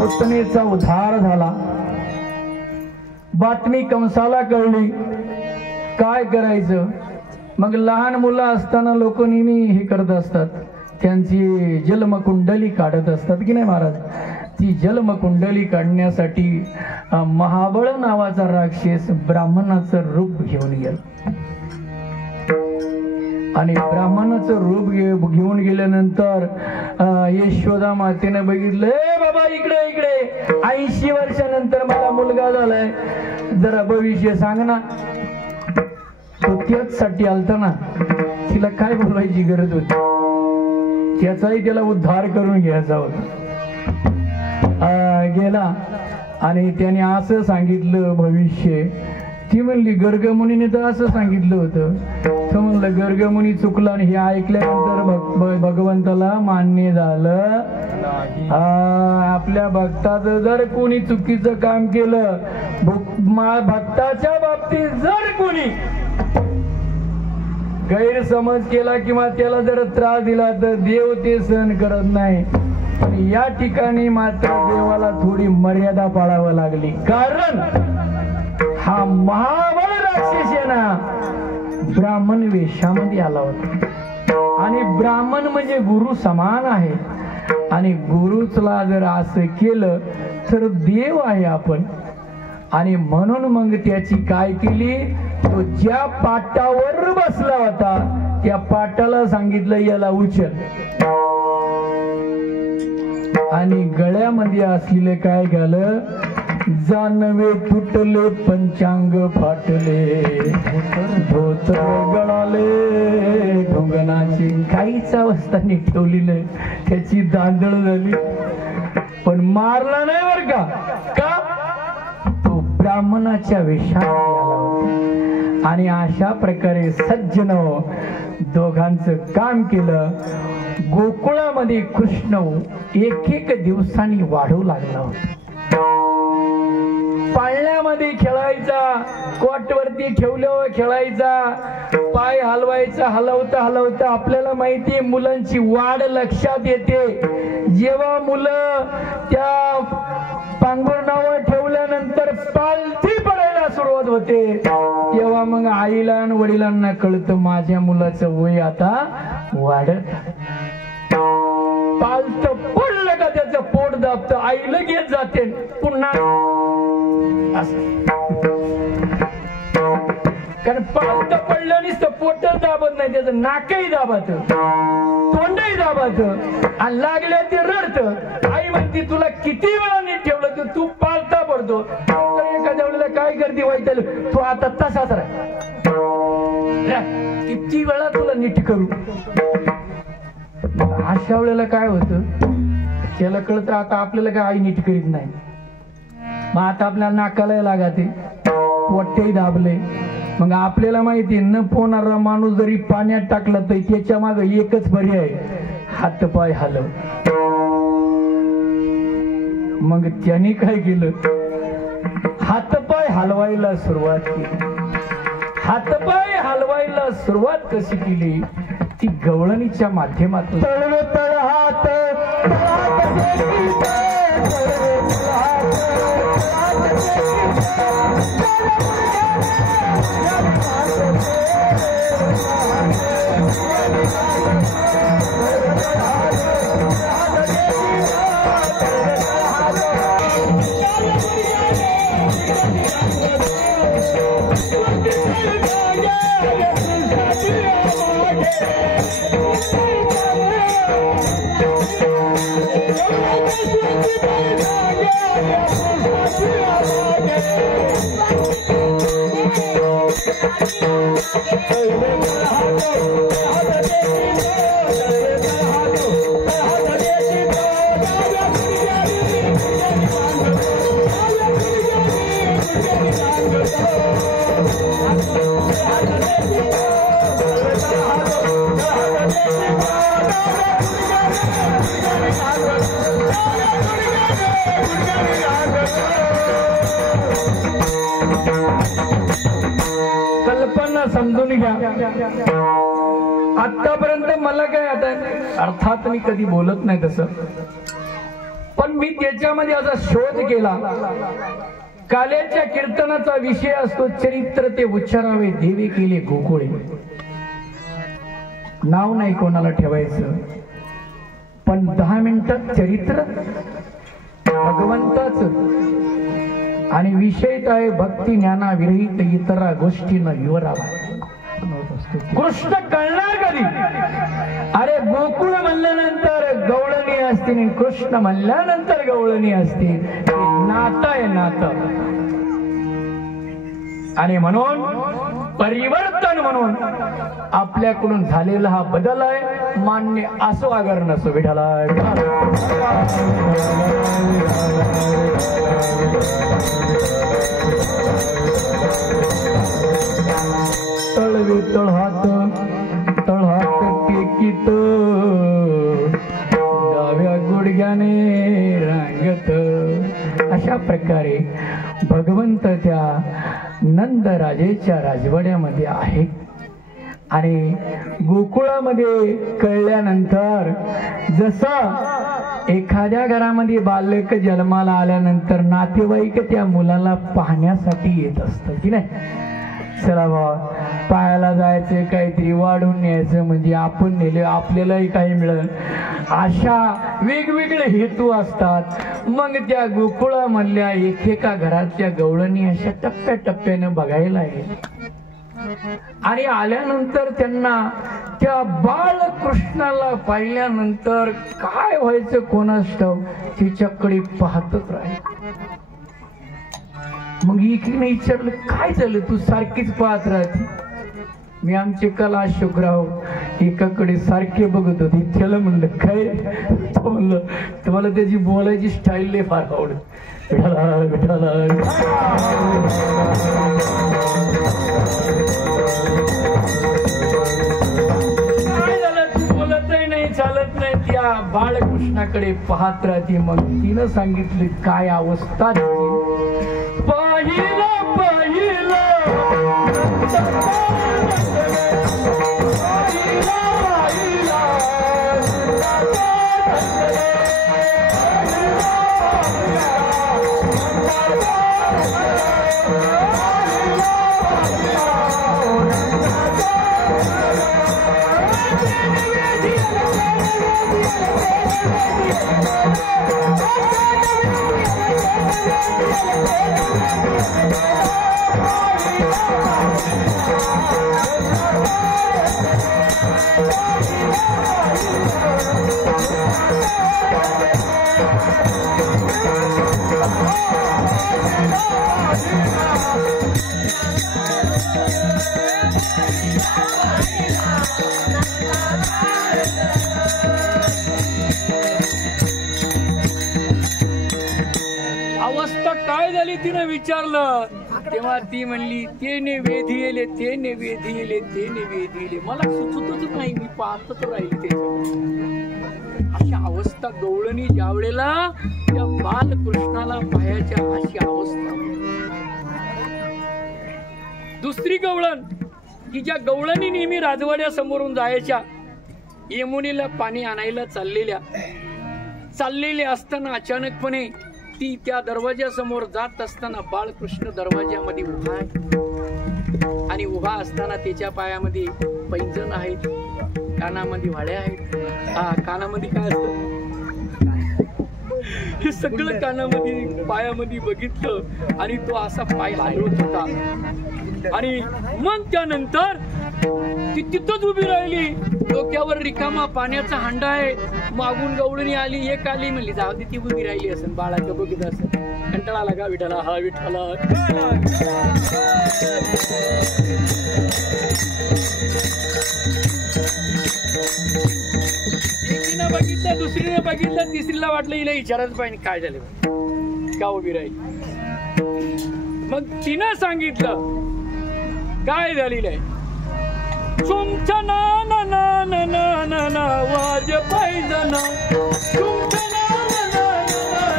पुतणेचा उद्धार झाला. बातमी कंसाला कळली, काय करायचं. मग लहान मुलं असताना लोक नेहमी हे करत असतात, त्यांची जन्मकुंडली काढत असतात की नाही महाराज. ती जन्मकुंडली काढण्यासाठी महाबळ नावाचा राक्षस ब्राह्मणाचं रूप घेऊन गेला आणि ब्राह्मणाचं रूप घेऊन गेल्यानंतर यशोदा मातेने बघितलं, ए बाबा इकडे इकडे, 80 वर्षानंतर मला मुलगा झालाय, जरा भविष्य सांग ना. तो त्याच साठी आलता ना, तिला काय बोलायची गरज होती, त्याचाही त्याला उद्धार करून घ्यायचा होता. गेला आणि त्याने असं सांगितलं भविष्य. ती म्हणली गर्गमुनीने तर असं सांगितलं होतं. तो म्हणलं गर्गमुनी चुकला आणि हे ऐकल्यानंतर भगवंताला मान्य झालं. आपल्या भक्ताचं जर कोणी चुकीचं काम केलं, भक्ताच्या बाबतीत जर कोणी गैरसमज केला किंवा त्याला जर त्रास दिला तर देव ते सहन करत नाही. पण या ठिकाणी मात्र देवाला थोडी मर्यादा पाळावी लागली, कारण हा महाबळ राक्षस आहे ना ब्राह्मण वेशामध्ये आला होता आणि ब्राह्मण म्हणजे गुरु समान आहे आणि गुरुचला जर असं केलं तर देव आहे आपण. आणि म्हणून मग त्याची काय केली, तो ज्या पाटावर बसला होता त्या पाटाला सांगितलं याला उचल आणि गळ्यामध्ये असलेले काय झालं, जानवे तुटले पंचांग फाटले, धोतर गळाले ढोंगणाची, काहीच अवस्था नीट ठेवली नाही, त्याची दांदळ झाली. पण मारला नाही बर का, तो ब्राह्मणाच्या वेशामध्ये आला होता. आणि अशा प्रकारे सज्जन दोघांचं काम केलं. गोकुळामध्ये कृष्ण एक दिवसांनी वाढू लागला होता. पाळण्यामध्ये खेळायचा, कोटवरती ठेवल्यावर खेळायचा, पाय हलवायचा, हलवता हलवता. आपल्याला माहितीये मुलांची वाढ लक्षात येते. जेव्हा मुलं त्या पांघरुणावर ठेवल्यानंतर पालथी पडायला सुरुवात होते, तेव्हा मग आईला आणि वडिलांना कळतं माझ्या मुलाचं वय आता वाढत. पालथ पडलं का त्याचं पोट दाबतं, आई लगेच जाते पुन्हा. कारण पालथ पडलं नसतं, पोटच दाबत नाही, त्याचं नाकही दाबत, तोंडही दाबत आणि लागल्या ते रडत. आई म्हणते तुला किती वेळा नीट ठेवलं तर तू पालथा पडतो. एखाद्या वेळेला काय करते वाईट, तू आता तसाच राह, किती वेळा तुला नीट करू. अशा वेळेला काय होतं, त्याला कळतं आता आपल्याला काय आई नीट करीत नाही. मग आता आपल्याला नाकाला लागते, पोट्याही दाबले. मग आपल्याला माहिती न पोहणारा माणूस जरी पाण्यात टाकला तर त्याच्या माग एकच पर्याय, हात पाय हलव. मग त्याने काय केलं, हातपाय हलवायला सुरुवात केली. हातपाय हलवायला सुरुवात कशी केली, ती गवळणीच्या माध्यमातून. तळ हात हात कल्पना समजून घ्या. आतापर्यंत मला काय आता अर्थात मी कधी बोलत नाही तसं, पण मी त्याच्यामध्ये असा शोध केला. काल्याच्या कीर्तनाचा विषय असतो चरित्र ते उच्चारावे देवे केले गोकुळे. नाव नाही कोणाला ठेवायचं, पण 10 मिनिटात चरित्र भगवंताच आणि विषय आहे भक्ती ज्ञाना विरहित इतरा गोष्टींना विवरावा. कृष्ण कळणार कधी? अरे गोकुळ म्हणल्यानंतर गवळणी असते आणि कृष्ण म्हणल्यानंतर गवळणी असते. नातं आहे नातं. आणि म्हणून परिवर्तन म्हणून आपल्याकडून झालेला हा बदल आहे. मान्य असो अगर नसो विठाला. तळवे तळहात तळहात टेकीत डाव्या गुडघ्याने रांगत. अशा प्रकारे भगवंत त्या नंदराजेच्या राजवाड्यामध्ये आहे. आणि गोकुळामध्ये कळल्यानंतर जसं एखाद्या घरामध्ये बालक जन्माला आल्यानंतर नातेवाईक त्या मुलाला पाहण्यासाठी येत असतं की नाही. चला बाबा पायाला जायचं, काहीतरी वाढून न्यायचं, म्हणजे आपण नेले आपल्यालाही काही मिळेल, अशा वेगवेगळे हेतू असतात. मग त्या गोकुळामधल्या एकेका घरातल्या गवळणी अशा टप्प्याटप्प्यानं बघायला येईल. आणि आल्यानंतर त्यांना त्या बाळकृष्णाला पाहिल्यानंतर काय व्हायचं कोणास ठाऊक, तिच्याकडे पाहतच राहील. मग इकडे विचारलं काय झालं, तू सारखीच पाहत राहते. मी आमचे कला अशोकराव एकाकडे सारखे बघत होते. त्याला म्हणलं काय? तो म्हणलं तुम्हाला त्याची बोलायची स्टाईल लय फार आवडत. विठाला विठाला. काय झालं, तू बोलतही नाही चालत नाही. त्या बाळकृष्णाकडे पाहत राहते. मग तिनं सांगितलं काय अवस्था. पाहिलं अवस्था काय झाली तिनं विचारलं. तेव्हा ती म्हणली तेने वेधी येले तेने वेधी येले तेने वेधी येले. मला सुचतच नाही, मी पाहतच राहिली. ते अशा अवस्था गवळणी ज्या वेळेला त्या बालकृष्णाला पाहायच्या अशी अवस्था. दुसरी गवळण की ज्या गवळणी नेहमी राजवाड्या समोरून जायच्या, यमुनेला पाणी आणायला चाललेले असताना अचानकपणे ती त्या दरवाजासमोर जात असताना बाळकृष्ण दरवाजामध्ये उभा आहे. आणि उभा असताना त्याच्या पायामध्ये पैंजण आहेत. कानामध्ये वाड्या आहेत. हा, कानामध्ये काय असतं हे सगळं कानामध्ये पायामध्ये बघितलं आणि तो असा पाय हलवत होता. आणि मग त्यानंतर ती तिथंच उभी राहिली. डोक्यावर रिकामा पाण्याचा हांडा आहे. मागून गवळणी आली, एक आली, म्हणली जाऊ दे, ती उभी राहिली असेल, बाळाचं बघित असेल. कंटाळा आला का विठाला? हा विठाला. एकीनं बघितलं, दुसरीने बघितलं, तिसरीला वाटलं हिला विचारच पाहिजे काय झालं, का उभी राहिली. मग तिनं सांगितलं काय झालेलं आहे. तुमच्या ना ना ना ना ना ना ना वाज पाहिजे ना, तुमच्या ना ना ना ना ना वाज पाहिजे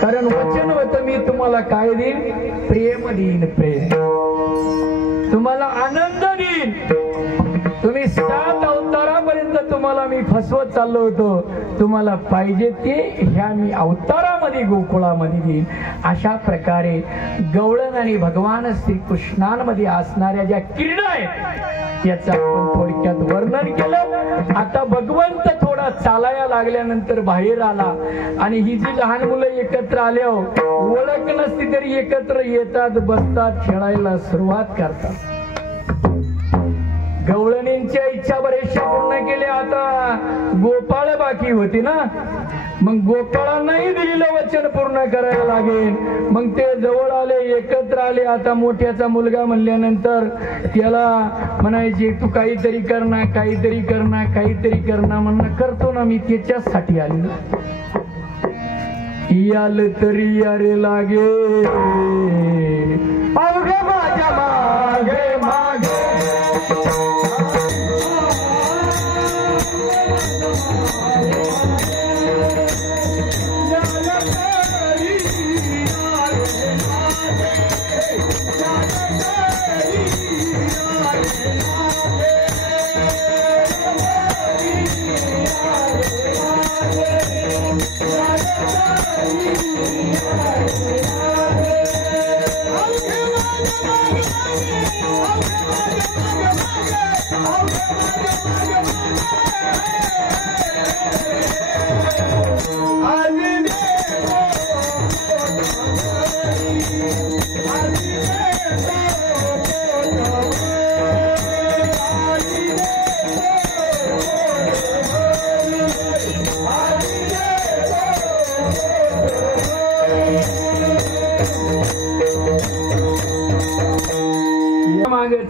कारण वचन होतं मी तुम्हाला काय देईन? प्रेम देईन, प्रेम. तुम्हाला आनंद देईन. तुम्ही 7 अवतारापर्यंत तुम्हाला मी फसवत चाललो होतो. तुम्हाला पाहिजे ते ह्या मी अवतारामध्ये गोकुळामध्ये देईन. अशा प्रकारे गवळण आणि भगवान श्रीकृष्णांमध्ये असणाऱ्या ज्या क्रीडा आहेत त्याचं आपण थोडक्यात वर्णन केलं. आता भगवंत थोडा चालायला लागल्यानंतर बाहेर आला आणि ही जी लहान मुलं एकत्र आल्यावर ओळख नसती तरी एकत्र येतात, बसतात, खेळायला सुरुवात करतात. गवळणींच्या इच्छा बरेचशा पूर्ण केल्या. आता गोपाळ बाकी होती ना, मग गोपाळांनाही दिलेलं वचन पूर्ण करायला लागेल. मग ते जवळ आले, एकत्र आले. आता मोठ्याचा मुलगा म्हणल्यानंतर त्याला म्हणायचे तू काहीतरी करणार, काहीतरी करणार, काहीतरी करणार. म्हणणं करतो ना मी, त्याच्यासाठी आले ना. याल तरी यारे लागे अवघे माझ्या मागे मागे.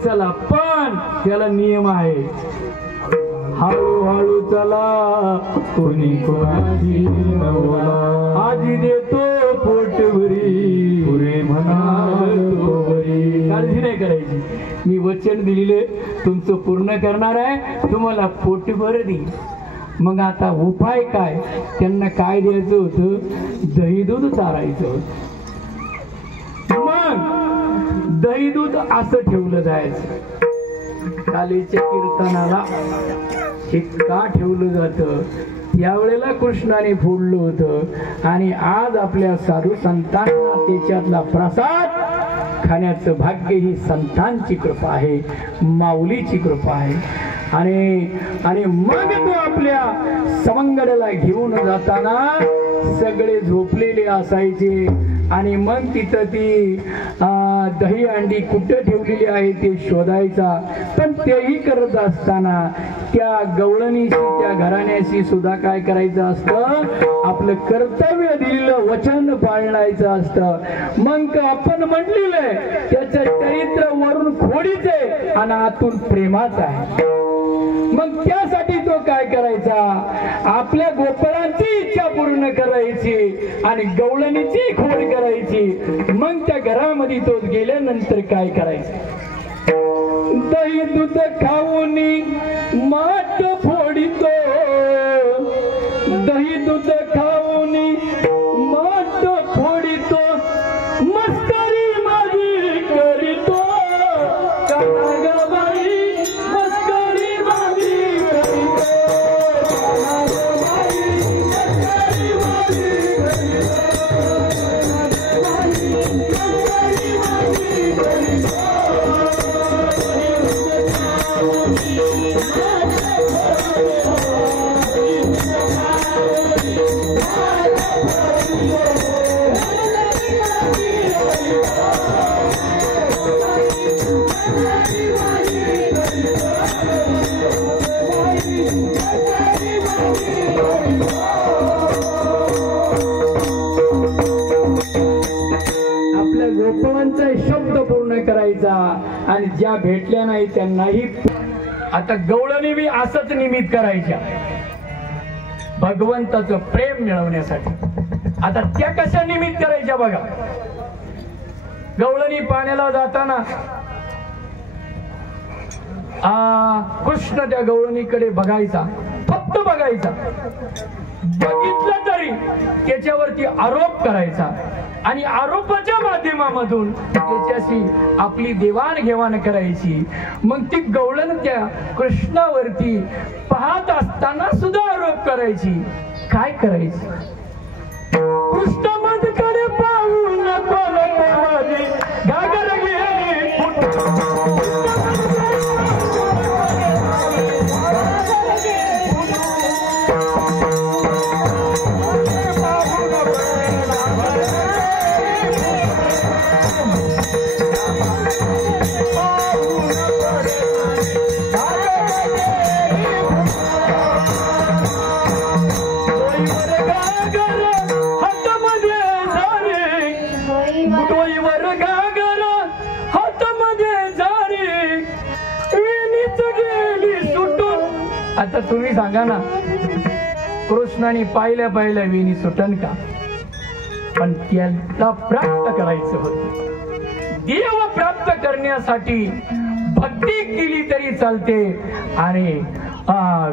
चला, पण त्याला नियम आहे. हळूहळू चला, कोणी कोणाची आजी देतो पोटभरी, पुरे म्हणाली. काळजी नाही करायची. मी वचन दिलेले तुमचं पूर्ण करणार आहे, तुम्हाला पोटभर देईन. मग आता उपाय काय? त्यांना काय द्यायचं होतं? दही दूध चारायचं होतं. मग दही दूध असं ठेवलं जायचं. कालीच्या कीर्तनाला हे का ठेवलं जातं? त्यावेळेला कृष्णाने फोडलं होतं आणि आज आपल्या साधू संतांना त्याच्यातला प्रसाद खाण्याचं भाग्य ही संतांची कृपा आहे, माऊलीची कृपा आहे. आणि मग तो आपल्या सवंगड्याला घेऊन जाताना सगळे झोपलेले असायचे. आणि मग तिथं ती दही अंडी कुठं ठेवलेली आहे ते शोधायचा. पण तेही करत असताना त्या गवळणीशी, त्या घराण्याशी सुद्धा काय करायचं असतं? आपलं कर्तव्य दिलेलं वचन पाळायचं असतं. मग आपण म्हटलेलं आहे त्याचं चरित्र वरून खोडीच आहे आणि आतून प्रेमाच आहे. मग त्यासाठी तो काय करायचा? आपल्या गोपाळांची इच्छा पूर्ण करायची आणि गवळणीची खोड करायची. मग त्या घरामध्ये तो गेल्यानंतर काय करायचं? दही दूध खाऊन माठ फोडितो, दही आणि ज्या भेटल्या नाही त्यांनाही. आता गवळणी बी असंच निमित्त करायच्या भगवंताचं प्रेम मिळवण्यासाठी. आता त्या कशा निमित्त करायच्या बघा. गवळणी पाण्याला जाताना कृष्ण त्या गवळणीकडे बघायचा, फक्त बघायचा. बघितलं तरी त्याच्यावरती आरोप करायचा आणि आरोपाच्या माध्यमामधून त्याच्याशी आपली देवाणघेवाण करायची. मग ती गवळण त्या कृष्णावरती पाहत असताना सुद्धा आरोप करायची. काय करायची? कृष्णामध्ये पाहून घागर गेली आता तुम्ही सांगा ना, कृष्णाने पाहिल्या वेणी सुटन का? पण त्याला प्राप्त करायचं होतं. देव प्राप्त करण्यासाठी भक्ती केली तरी चालते आणि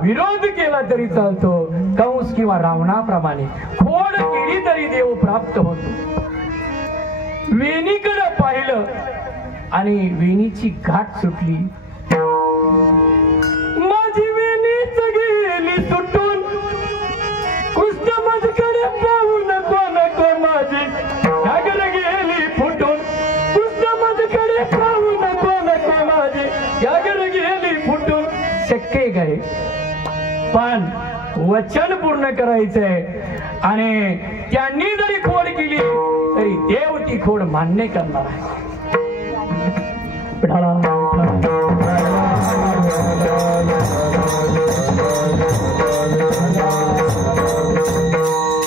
विरोध केला तरी चालतो. कंस किंवा रावणाप्रमाणे खोड केली तरी देव प्राप्त होतो. वेणीकडे पाहिलं आणि वेणीची गाठ सुटली. माझी वेणीच गेली सुटून, कृष्ण माझ्याकडे पाहू नको नको, माझी घागर गेली फुटून. कृष्ण माझ्याकडे पाहू नको नको, माझी घागर गेली फुटून. शक्य काय? पण वचन पूर्ण करायचंय आणि त्यांनी जरी खोड केली तरी देव ती खोड मान्य करणार आहे.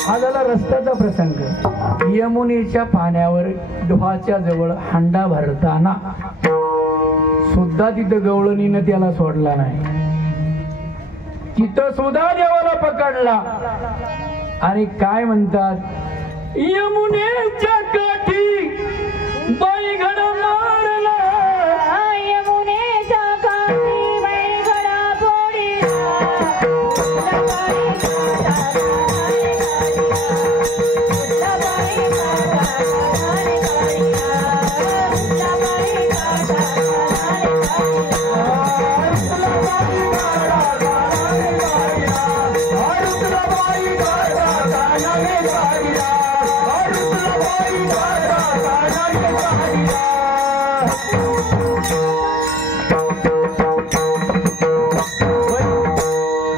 हा झाला रस्त्याचा प्रसंग. यमुनेच्या पाण्यावर डोहाच्या जवळ हंडा भरताना सुद्धा तिथं गवळणीनं त्याला सोडला नाही. तिथं सुद्धा देवाला पकडला आणि काय म्हणतात, यमुनेच्या काठी बैगड मारला, यमुनेच्या काठी बैगड फोडीला.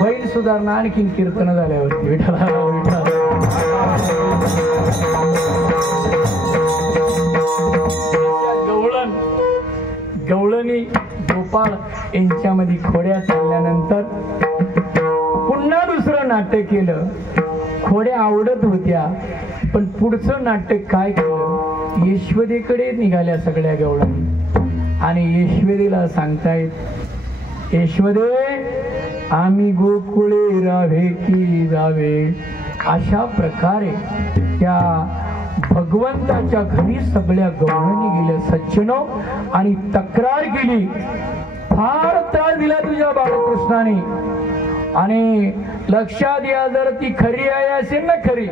बैल सुधारणा आणखीन कीर्तन झाल्यावरती विठ्ठला विठ्ठला. गवळणी गोपाळ यांच्यामध्ये खोड्या चालल्यानंतर पुन्हा दुसरं नाटक केलं. खोड्या आवडत होत्या पण पुढचं नाटक काय केलं, यशोदेकडे निघाल्या सगळ्या गवळणी आणि यशोदेला सांगतायत, यशोदे आम्ही गोकुळे राहावे की जावे. अशा प्रकारे त्या भगवंताच्या घरी सगळ्या गवळणी गेल्या सज्जनो आणि तक्रार केली, फार त्रास दिला तुझ्या बाळकृष्णाने आणि लक्षात या, जर ती खरी आहे असेल ना, खरी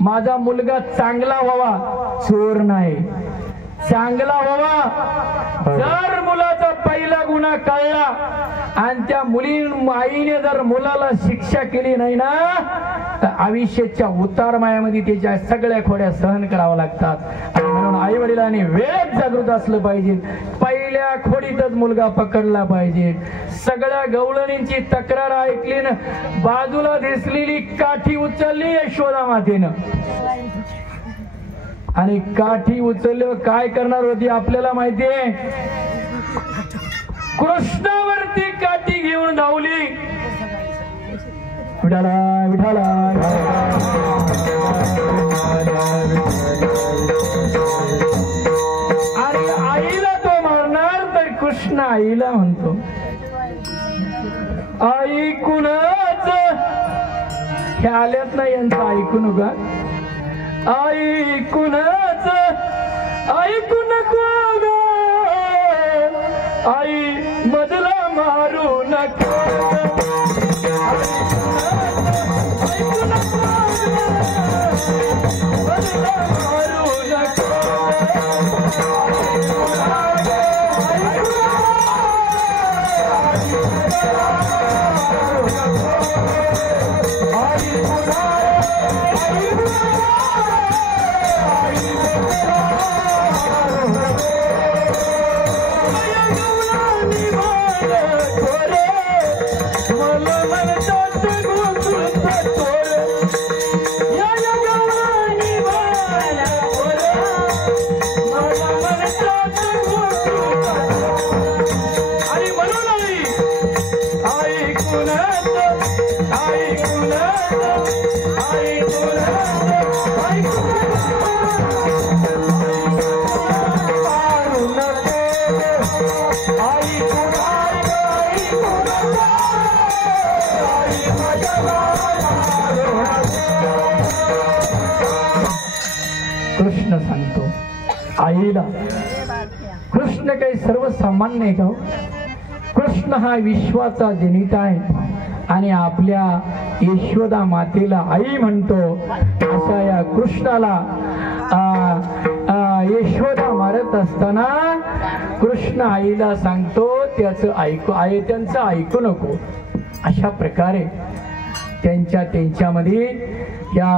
माझा मुलगा चांगला व्हावा, चोर नाही, चांगला व्हावा. जर मुलाचा पहिला गुन्हा कळला आणि त्या आईने जर मुलाला शिक्षा केली नाही ना आयुष्याच्या उतार मायामध्ये त्याच्या सगळ्या खोड्या सहन कराव्या लागतात आणि म्हणून आई वडिलांनी वेळेत जागृत असलं पाहिजे. पहिल्या खोडीतच मुलगा पकडला पाहिजे. सगळ्या गवळणींची तक्रार ऐकली ना बाजूला दिसलेली काठी उचलली यशोदा मातेनं आणि काठी उचलल्यावर काय करणार होती आपल्याला माहितीये. कृष्णावरती काठी घेऊन धावली. विठाला विठाला आणि आईला तो मारणार तर कृष्ण आईला म्हणतो आई कुणाच हे आल्यात ना यांचं ऐकू नका. आई कुणाच ऐकू नको ग आई मधला मारू नको. कृष्ण सांगतो आईला. कृष्ण काही सर्वसामान्य आहे का? कृष्ण हा विश्वाचा जनिता आहे आणि आपल्या यशोदा मातेला आई म्हणतो. अशा या कृष्णाला यशोदा मारत असताना कृष्ण आईला सांगतो त्याचं ऐकू त्यांचं ऐकू नको. अशा प्रकारे त्यांच्यामध्ये या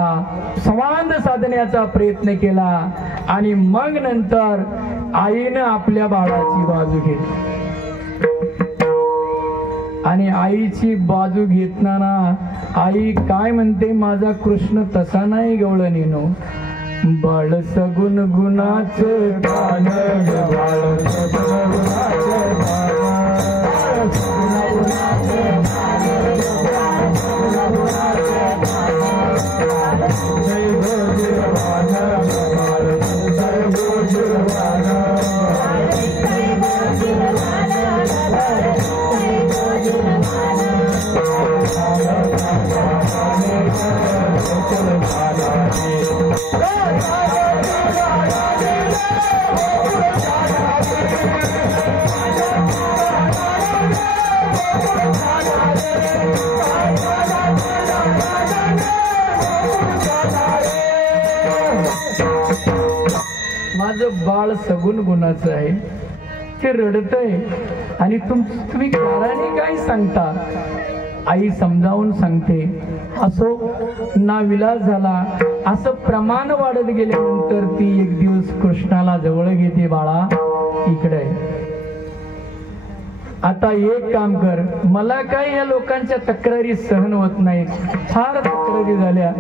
संवाद साधण्याचा प्रयत्न केला आणि मग नंतर आईनं आपल्या बाळाची बाजू घेतली आणि आईची बाजू घेताना आई काय म्हणते माझा कृष्ण तसा नाही गवळणीनो. बाळ सगुण गुणाचं बाळ माझं बाळ सगुण गुणाचं आहे. ते रडतय आणि तुम्ही घराने काय सांगता. आई समजावून सांगते. असो नाविलाज झाला. असं प्रमाण वाढत गेल्यानंतर ती एक दिवस कृष्णाला जवळ घेते. बाळा इकडे आता एक काम कर. मला काय या लोकांच्या तक्रारी सहन होत नाहीत. फार तक्रारी झाल्या.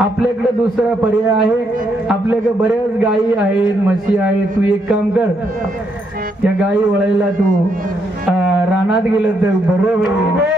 आपल्याकडे दुसरा पर्याय आहे. आपल्याकडे बऱ्याच गायी आहेत म्हशी आहेत. तू एक काम कर त्या गायी वळायला तू रानात गेलं तर बरं होईल.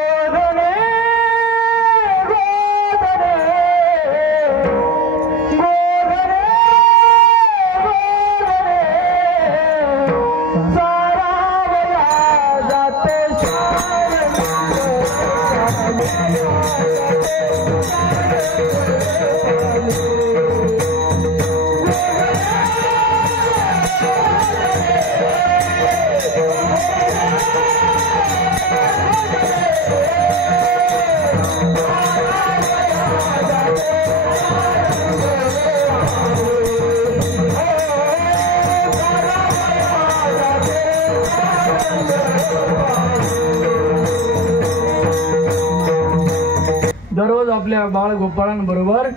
दररोज आपल्या बाळ गोपाळांबरोबर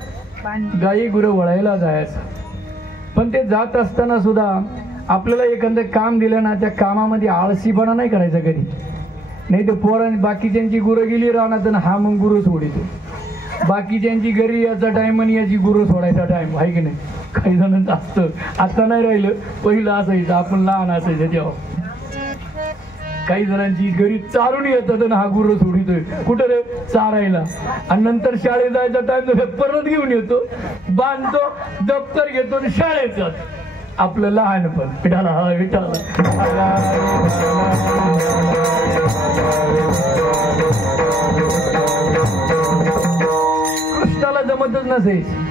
गाई गुरं वळायला जायचं. पण ते जात असताना सुद्धा आपल्याला एखादं काम दिलं ना, त्या कामामध्ये आळसीपणा नाही करायचा कधी. नाही तर पोरांनी बाकीच्यांची गुरं गेली राहणार तर हा मग गुरु सोडितो. बाकीच्यांची घरी याचा टाइम आणि याची गुरु सोडायचा टाइम आहे की नाही. काही जणांचं असतं, आता नाही राहिलं, पहिलं असायचं आपण लहान असायचं तेव्हा. काही जणांची घरी चालून येतात आणि हा गुरु सोडितोय कुठं रे चारायला. आणि नंतर शाळेत जायचा टाइम परत घेऊन येतो, बांधतो, दप्तर घेतो आणि शाळेत जातो. आपलं लहानपण विठाला हा विठाला. कृष्णाला जमतच नसायचं.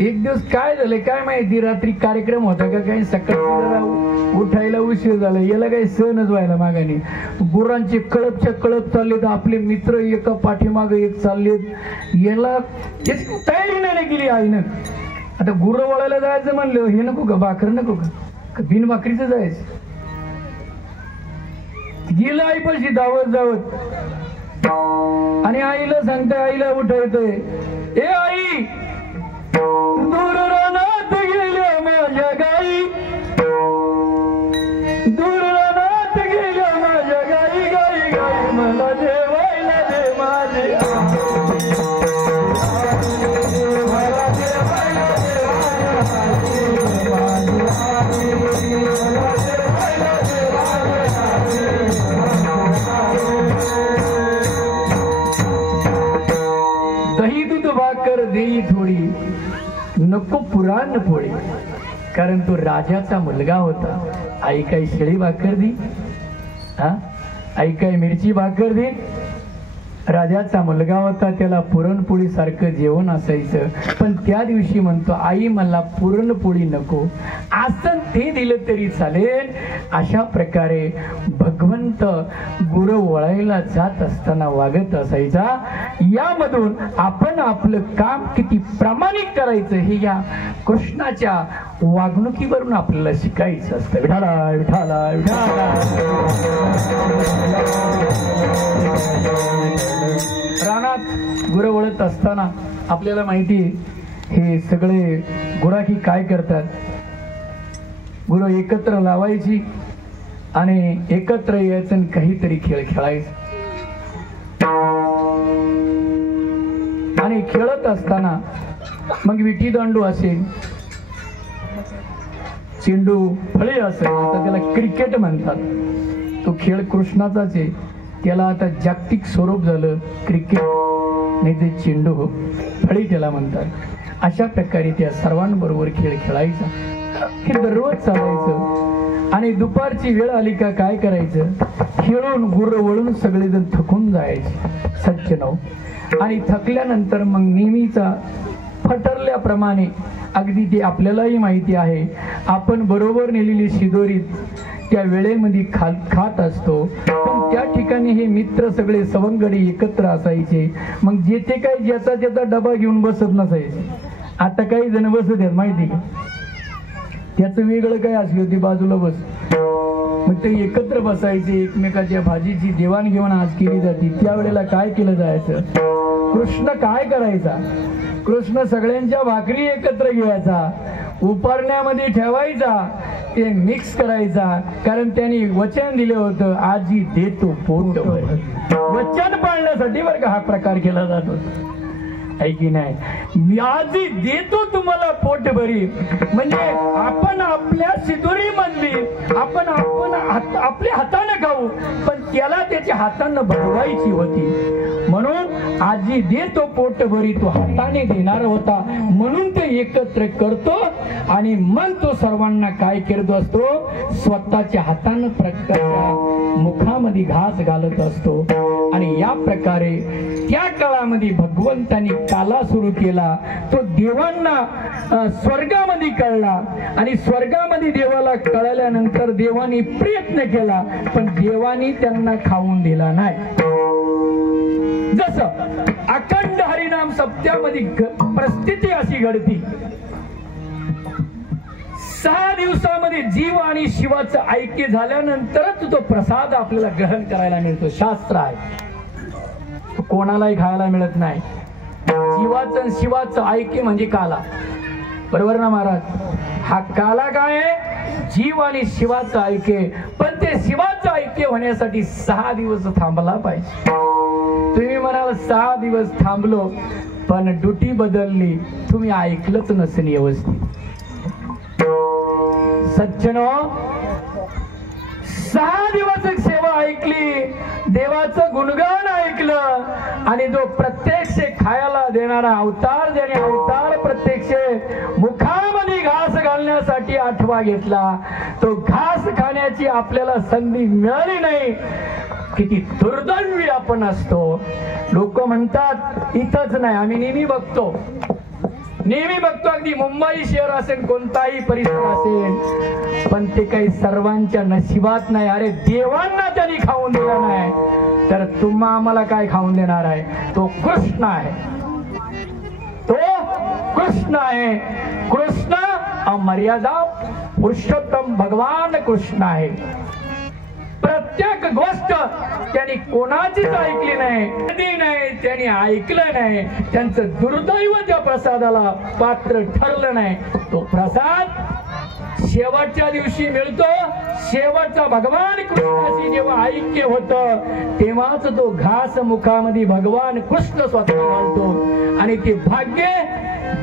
एक दिवस काय झालं काय माहिती, रात्री कार्यक्रम होता का काही, सकाळी उठायला उशीर झाला. याला काही सहनच व्हायला मागाने. गुरांचे कळपच्या कळप चालले तर आपले मित्र एका पाठीमागे एक चाललेत. याला तयारी नाही केली आईनं. आता गुरं वळायला जायचं म्हणलं, हे नको का भाकर नको का बिन भाकरीचं जायचं. गेलं आई पशी धावत धावत आणि आईला सांगताय, आईला उठवतोय, ए आई दूर रानात गेल्या माझ्या गाई, दूर रानात गेल्या माझ्या गाई, गाई गाई मला जेवायला दे माझे. दही दूध भाकर देई थोडी, नको पुराण पोळी. कारण तो राजाचा मुलगा होता. आई काय शिळी भाकर दी, हा आई काय मिरची भाकर दी. राजाचा मुलगा होता, त्याला पुरणपोळी सारखं जेवण असायचं. पण त्या दिवशी म्हणतो, आई मला पुरणपोळी नको, असं ते दिलं तरी चालेल. अशा प्रकारे भगवंत गुरं वळायला जात असताना वागत असायचा. यामधून आपण आपलं काम किती प्रामाणिक करायचं हे या कृष्णाच्या वागणुकीवरून आपल्याला शिकायचं असतं. विठाला विठाला विठाला. रानात गुरं वळत असताना आपल्याला माहिती, हे सगळे गुराखी काय करतात, गुरं एकत्र लावायची आणि एकत्र यायचं आणि काहीतरी खेळ खेळायचं. आणि खेळत असताना मग विटी दांडू असेल, चेंडू फळे असेल, आता त्याला क्रिकेट म्हणतात. तो खेळ कृष्णाचाच आहे. त्याला आता जागतिक स्वरूप झालं क्रिकेट, नाही ते चेंडू फळी त्याला म्हणतात. अशा प्रकारे त्या सर्वांबरोबर खेळ खेळायचा. हे दररोज चालायचं. आणि दुपारची वेळ आली का काय करायचं, खेळून गुरं वळून सगळेजण थकून जायचे सज्जनो. आणि थकल्यानंतर मग नेहमीचा फटरल्याप्रमाणे, अगदी ते आपल्यालाही माहिती आहे, आपण बरोबर नेलेली शिदोरी त्या वेळेमध्ये खात असतो. पण त्या ठिकाणी हे मित्र सगळे सवंगडी एकत्र असायचे. मग जेथे काही ज्याचा त्याचा डबा घेऊन बसत नसायचे. आता काही जण बसत आहेत माहिती का, त्याचं वेगळं काय असली होती बाजूला बस, मग ते एकत्र बसायचे. एकमेकाच्या भाजीची देवाणघेवाण आज केली जाते. त्यावेळेला काय केलं जायचं, कृष्ण काय करायचा, कृष्ण सगळ्यांच्या भाकरी एकत्र घ्यायचा, उपारण्यामध्ये ठेवायचा, ते मिक्स करायचा. कारण त्यांनी वचन दिलं होतं, आजी देतो पोटभर. वचन पाळण्यासाठी बरं का हा प्रकार केला जातो, आहे की नाही. मी आजी देतो तुम्हाला पोटभरी, म्हणजे आपण आपल्या शिदोरी मधली आपण आपल्या हाताने खाऊ, पण त्याला त्याच्या हाताने भरवायची होती. म्हणून आजी देतो पोटभरी तो हाताने देणार होता. म्हणून ते एकत्र करतो आणि मग तो सर्वांना काय करत असतो, स्वतःच्या हाताने प्रत्येकाच्या मुखामध्ये घास घालत असतो. आणि या प्रकारे त्या काळामध्ये भगवंतानी काला सुरू केला. तो देवांना स्वर्गामध्ये कळला आणि स्वर्गामध्ये देवाला कळल्यानंतर देवानी प्रयत्न केला, पण देवानी त्यांना खाऊन दिला नाही. जसं अखंड हरिनाम सप्त्यामध्ये परिस्थिती अशी घडती, 6 दिवसामध्ये जीव आणि शिवाचं ऐक्य झाल्यानंतरच तो प्रसाद आपल्याला ग्रहण करायला मिळतो. शास्त्र आहे, कोणालाही खायला मिळत नाही. जीवाचं आणि शिवाचं ऐक्य म्हणजे काला, बरोबर ना महाराज? हा काला काय आहे? जीव आणि शिवाचं ऐक्य. पण ते शिवाचं ऐक्य होण्यासाठी 6 दिवस थांबला पाहिजे. तुम्ही म्हणाल 6 दिवस थांबलो, पण ड्युटी बदलली, तुम्ही ऐकलंच नसेल व्यवस्थित. सज्जनो, 6 दिवस सेवा ऐकली, देवाचं गुणगान ऐकलं, आणि जो प्रत्यक्ष खायला देणारा अवतार, ज्याने अवतार प्रत्यक्ष मुखामध्ये घास घालण्यासाठी आठवा घेतला, तो घास खाण्याची आपल्याला संधी मिळाली नाही. किती दुर्दैवी आपण असतो. लोक म्हणतात इथंच नाही, आम्ही नेहमी बघतो अगदी मुंबई शहर असेल, कोणताही परिसर असेल, पण ते काही सर्वांच्या नशिबात नाही. अरे देवांना त्यांनी खाऊन दिला नाही, तर तुम्हा आम्हाला काय खाऊन देणार आहे? तो कृष्ण आहे, तो कृष्ण आहे. कृष्ण अमर्यादा पुरुषोत्तम भगवान कृष्ण आहे. प्रत्येक गोष्ट त्यांनी कोणाचीच ऐकली नाही, त्यांनी ऐकलं नाही. त्यांचं दुर्दैव त्या प्रसादाला पात्र ठरलं नाही. तो प्रसाद शेवटच्या दिवशी मिळतो. शेवटचा भगवान कृष्णाशी जेव्हा ऐक्य होतं, तेव्हाच तो घास मुखामध्ये भगवान कृष्ण स्वतः घालतो. आणि ते भाग्य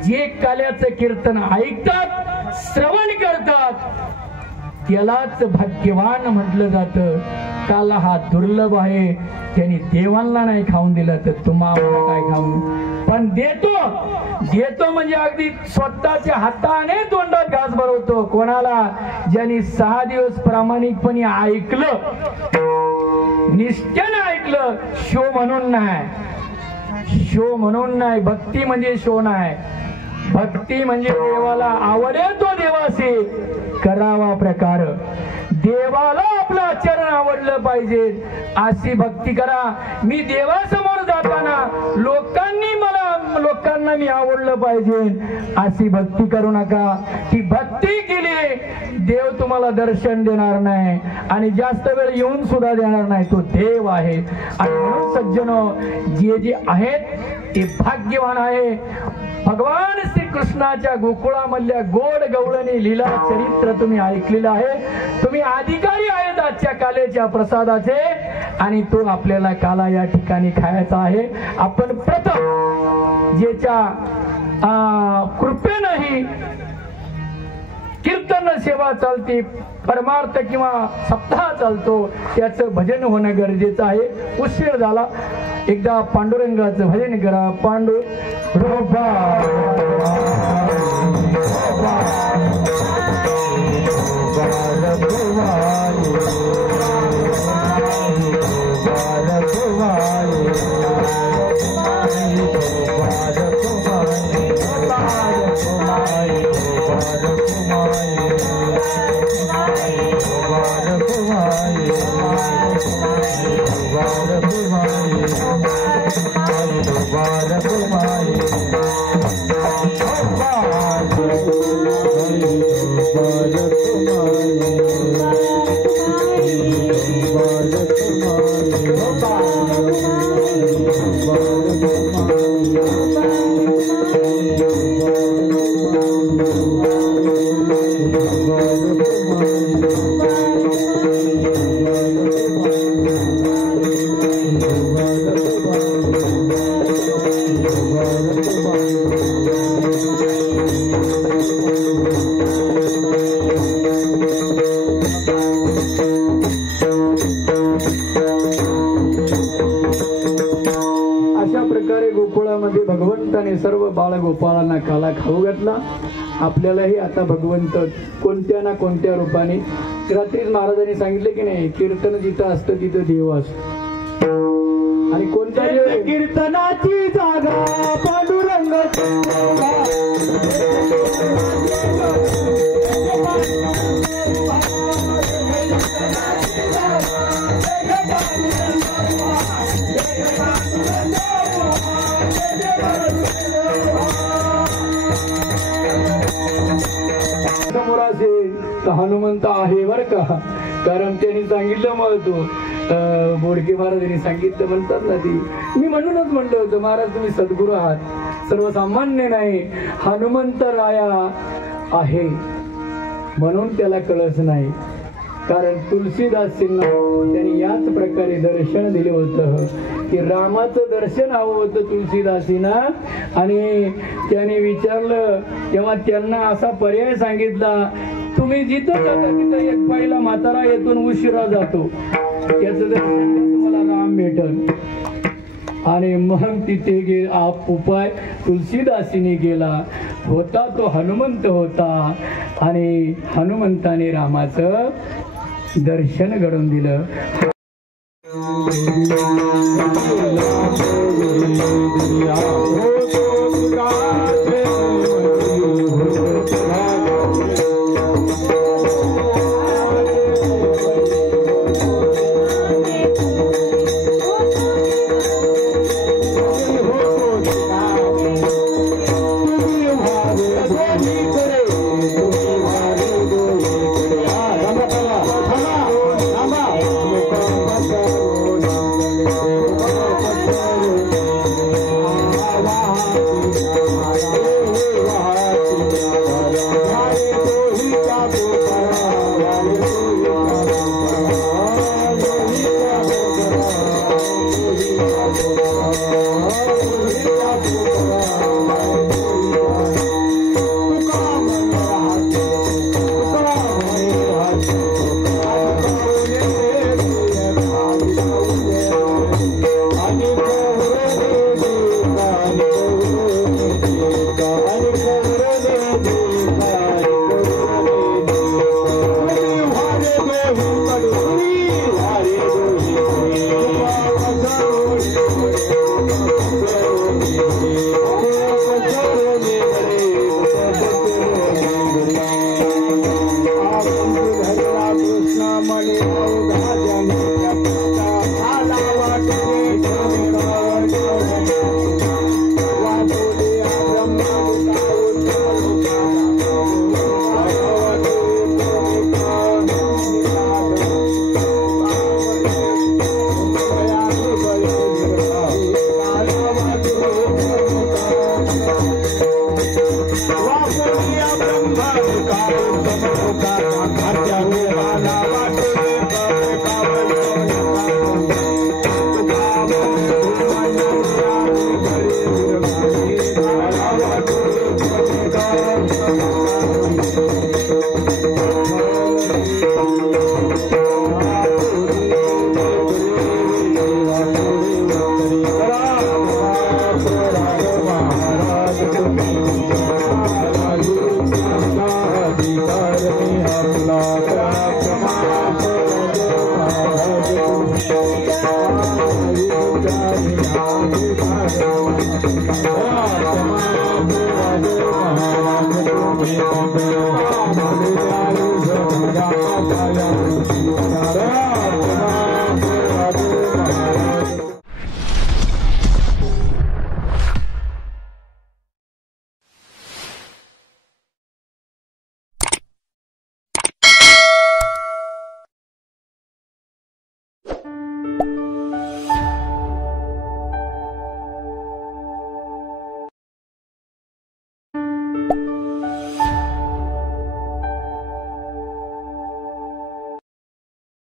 जे काल्याचं कीर्तन ऐकतात, श्रवण करतात, त्यालाच भाग्यवान म्हटलं जातं. काला हा दुर्लभ आहे, त्यांनी देवांना नाही खाऊन दिलं, तर तुम्हाला काय खाऊन? पण देतो म्हणजे अगदी स्वतःच्या हाताने तोंडात घास भरवतो. कोणाला? ज्यांनी 6 दिवस प्रामाणिकपणे ऐकलं, निष्ठेने ऐकलं. शो म्हणून नाही, भक्ती म्हणजे शो नाही. भक्ती म्हणजे देवाला आवडे तो देवाशी करावा प्रकार. देवाला आपलं आचरण आवडलं पाहिजे, अशी भक्ती करा. मी देवासमोर जाताना लोकांना मी आवडलं पाहिजे, अशी भक्ती करू नका. ती भक्ती केली, देव तुम्हाला दर्शन देणार नाही आणि जास्त वेळ येऊन सुद्धा देणार नाही. तो देव आहे. आणि म्हणून सज्जनो, जे आहेत ते भाग्यवान आहे. भगवान श्रीकृष्णाच्या गोकुळामधल्या गोड गवळणी लीला चरित्र तुम्ही ऐकलेलं आहे. तुम्ही अधिकारी आहेत आजच्या कालेच्या प्रसादाचे, आणि तो आपल्याला काला या ठिकाणी खायचा आहे. आपण प्रथम ज्याच्या कृपेनंही कीर्तन सेवा चालते, परमार्थ किंवा सप्ताह चालतो, त्याचं भजन होणं गरजेचं आहे. उशीर झाला, एकदा पांडुरंगाचं भजन करा. भगवंताने सर्व बाळगोपाळांना काला खाऊ घातला. आपल्यालाही आता भगवंत कोणत्या ना कोणत्या रूपाने, रात्रीच महाराजांनी सांगितले की नाही, कीर्तन जिथं असतं तिथं देव असतो. आणि कोणत्या कीर्तनाची जागा पांडुरंग, समोर असेल तर हनुमंत आहे बर का, कारण त्यांनी सांगितलं महत्व. बोडके महाराजांनी सांगितलं म्हणतात ना, ती मी म्हणूनच म्हणलं होतं महाराज तुम्ही सद्गुरू आहात, सर्वसामान्य नाही. हनुमंत राया आहे म्हणून त्याला कळत नाही, कारण तुलसीदासींना त्यांनी याच प्रकारे दर्शन दिले होतं की रामाचं दर्शन हवं होतं तुलसीदासींना. आणि त्याने विचारलं तेव्हा त्यांना असा पर्याय सांगितला, तुम्ही जिथं जाता तिथं एक पहिला म्हातारा येथून उशिरा जातो, त्याचं दर्शन तुम्हाला राम भेटल. आणि मग तिथे उपाय तुलसीदासीने केला होता, तो हनुमंत होता. आणि हनुमंताने रामाचं दर्शन घडवून दिलं. Thank you.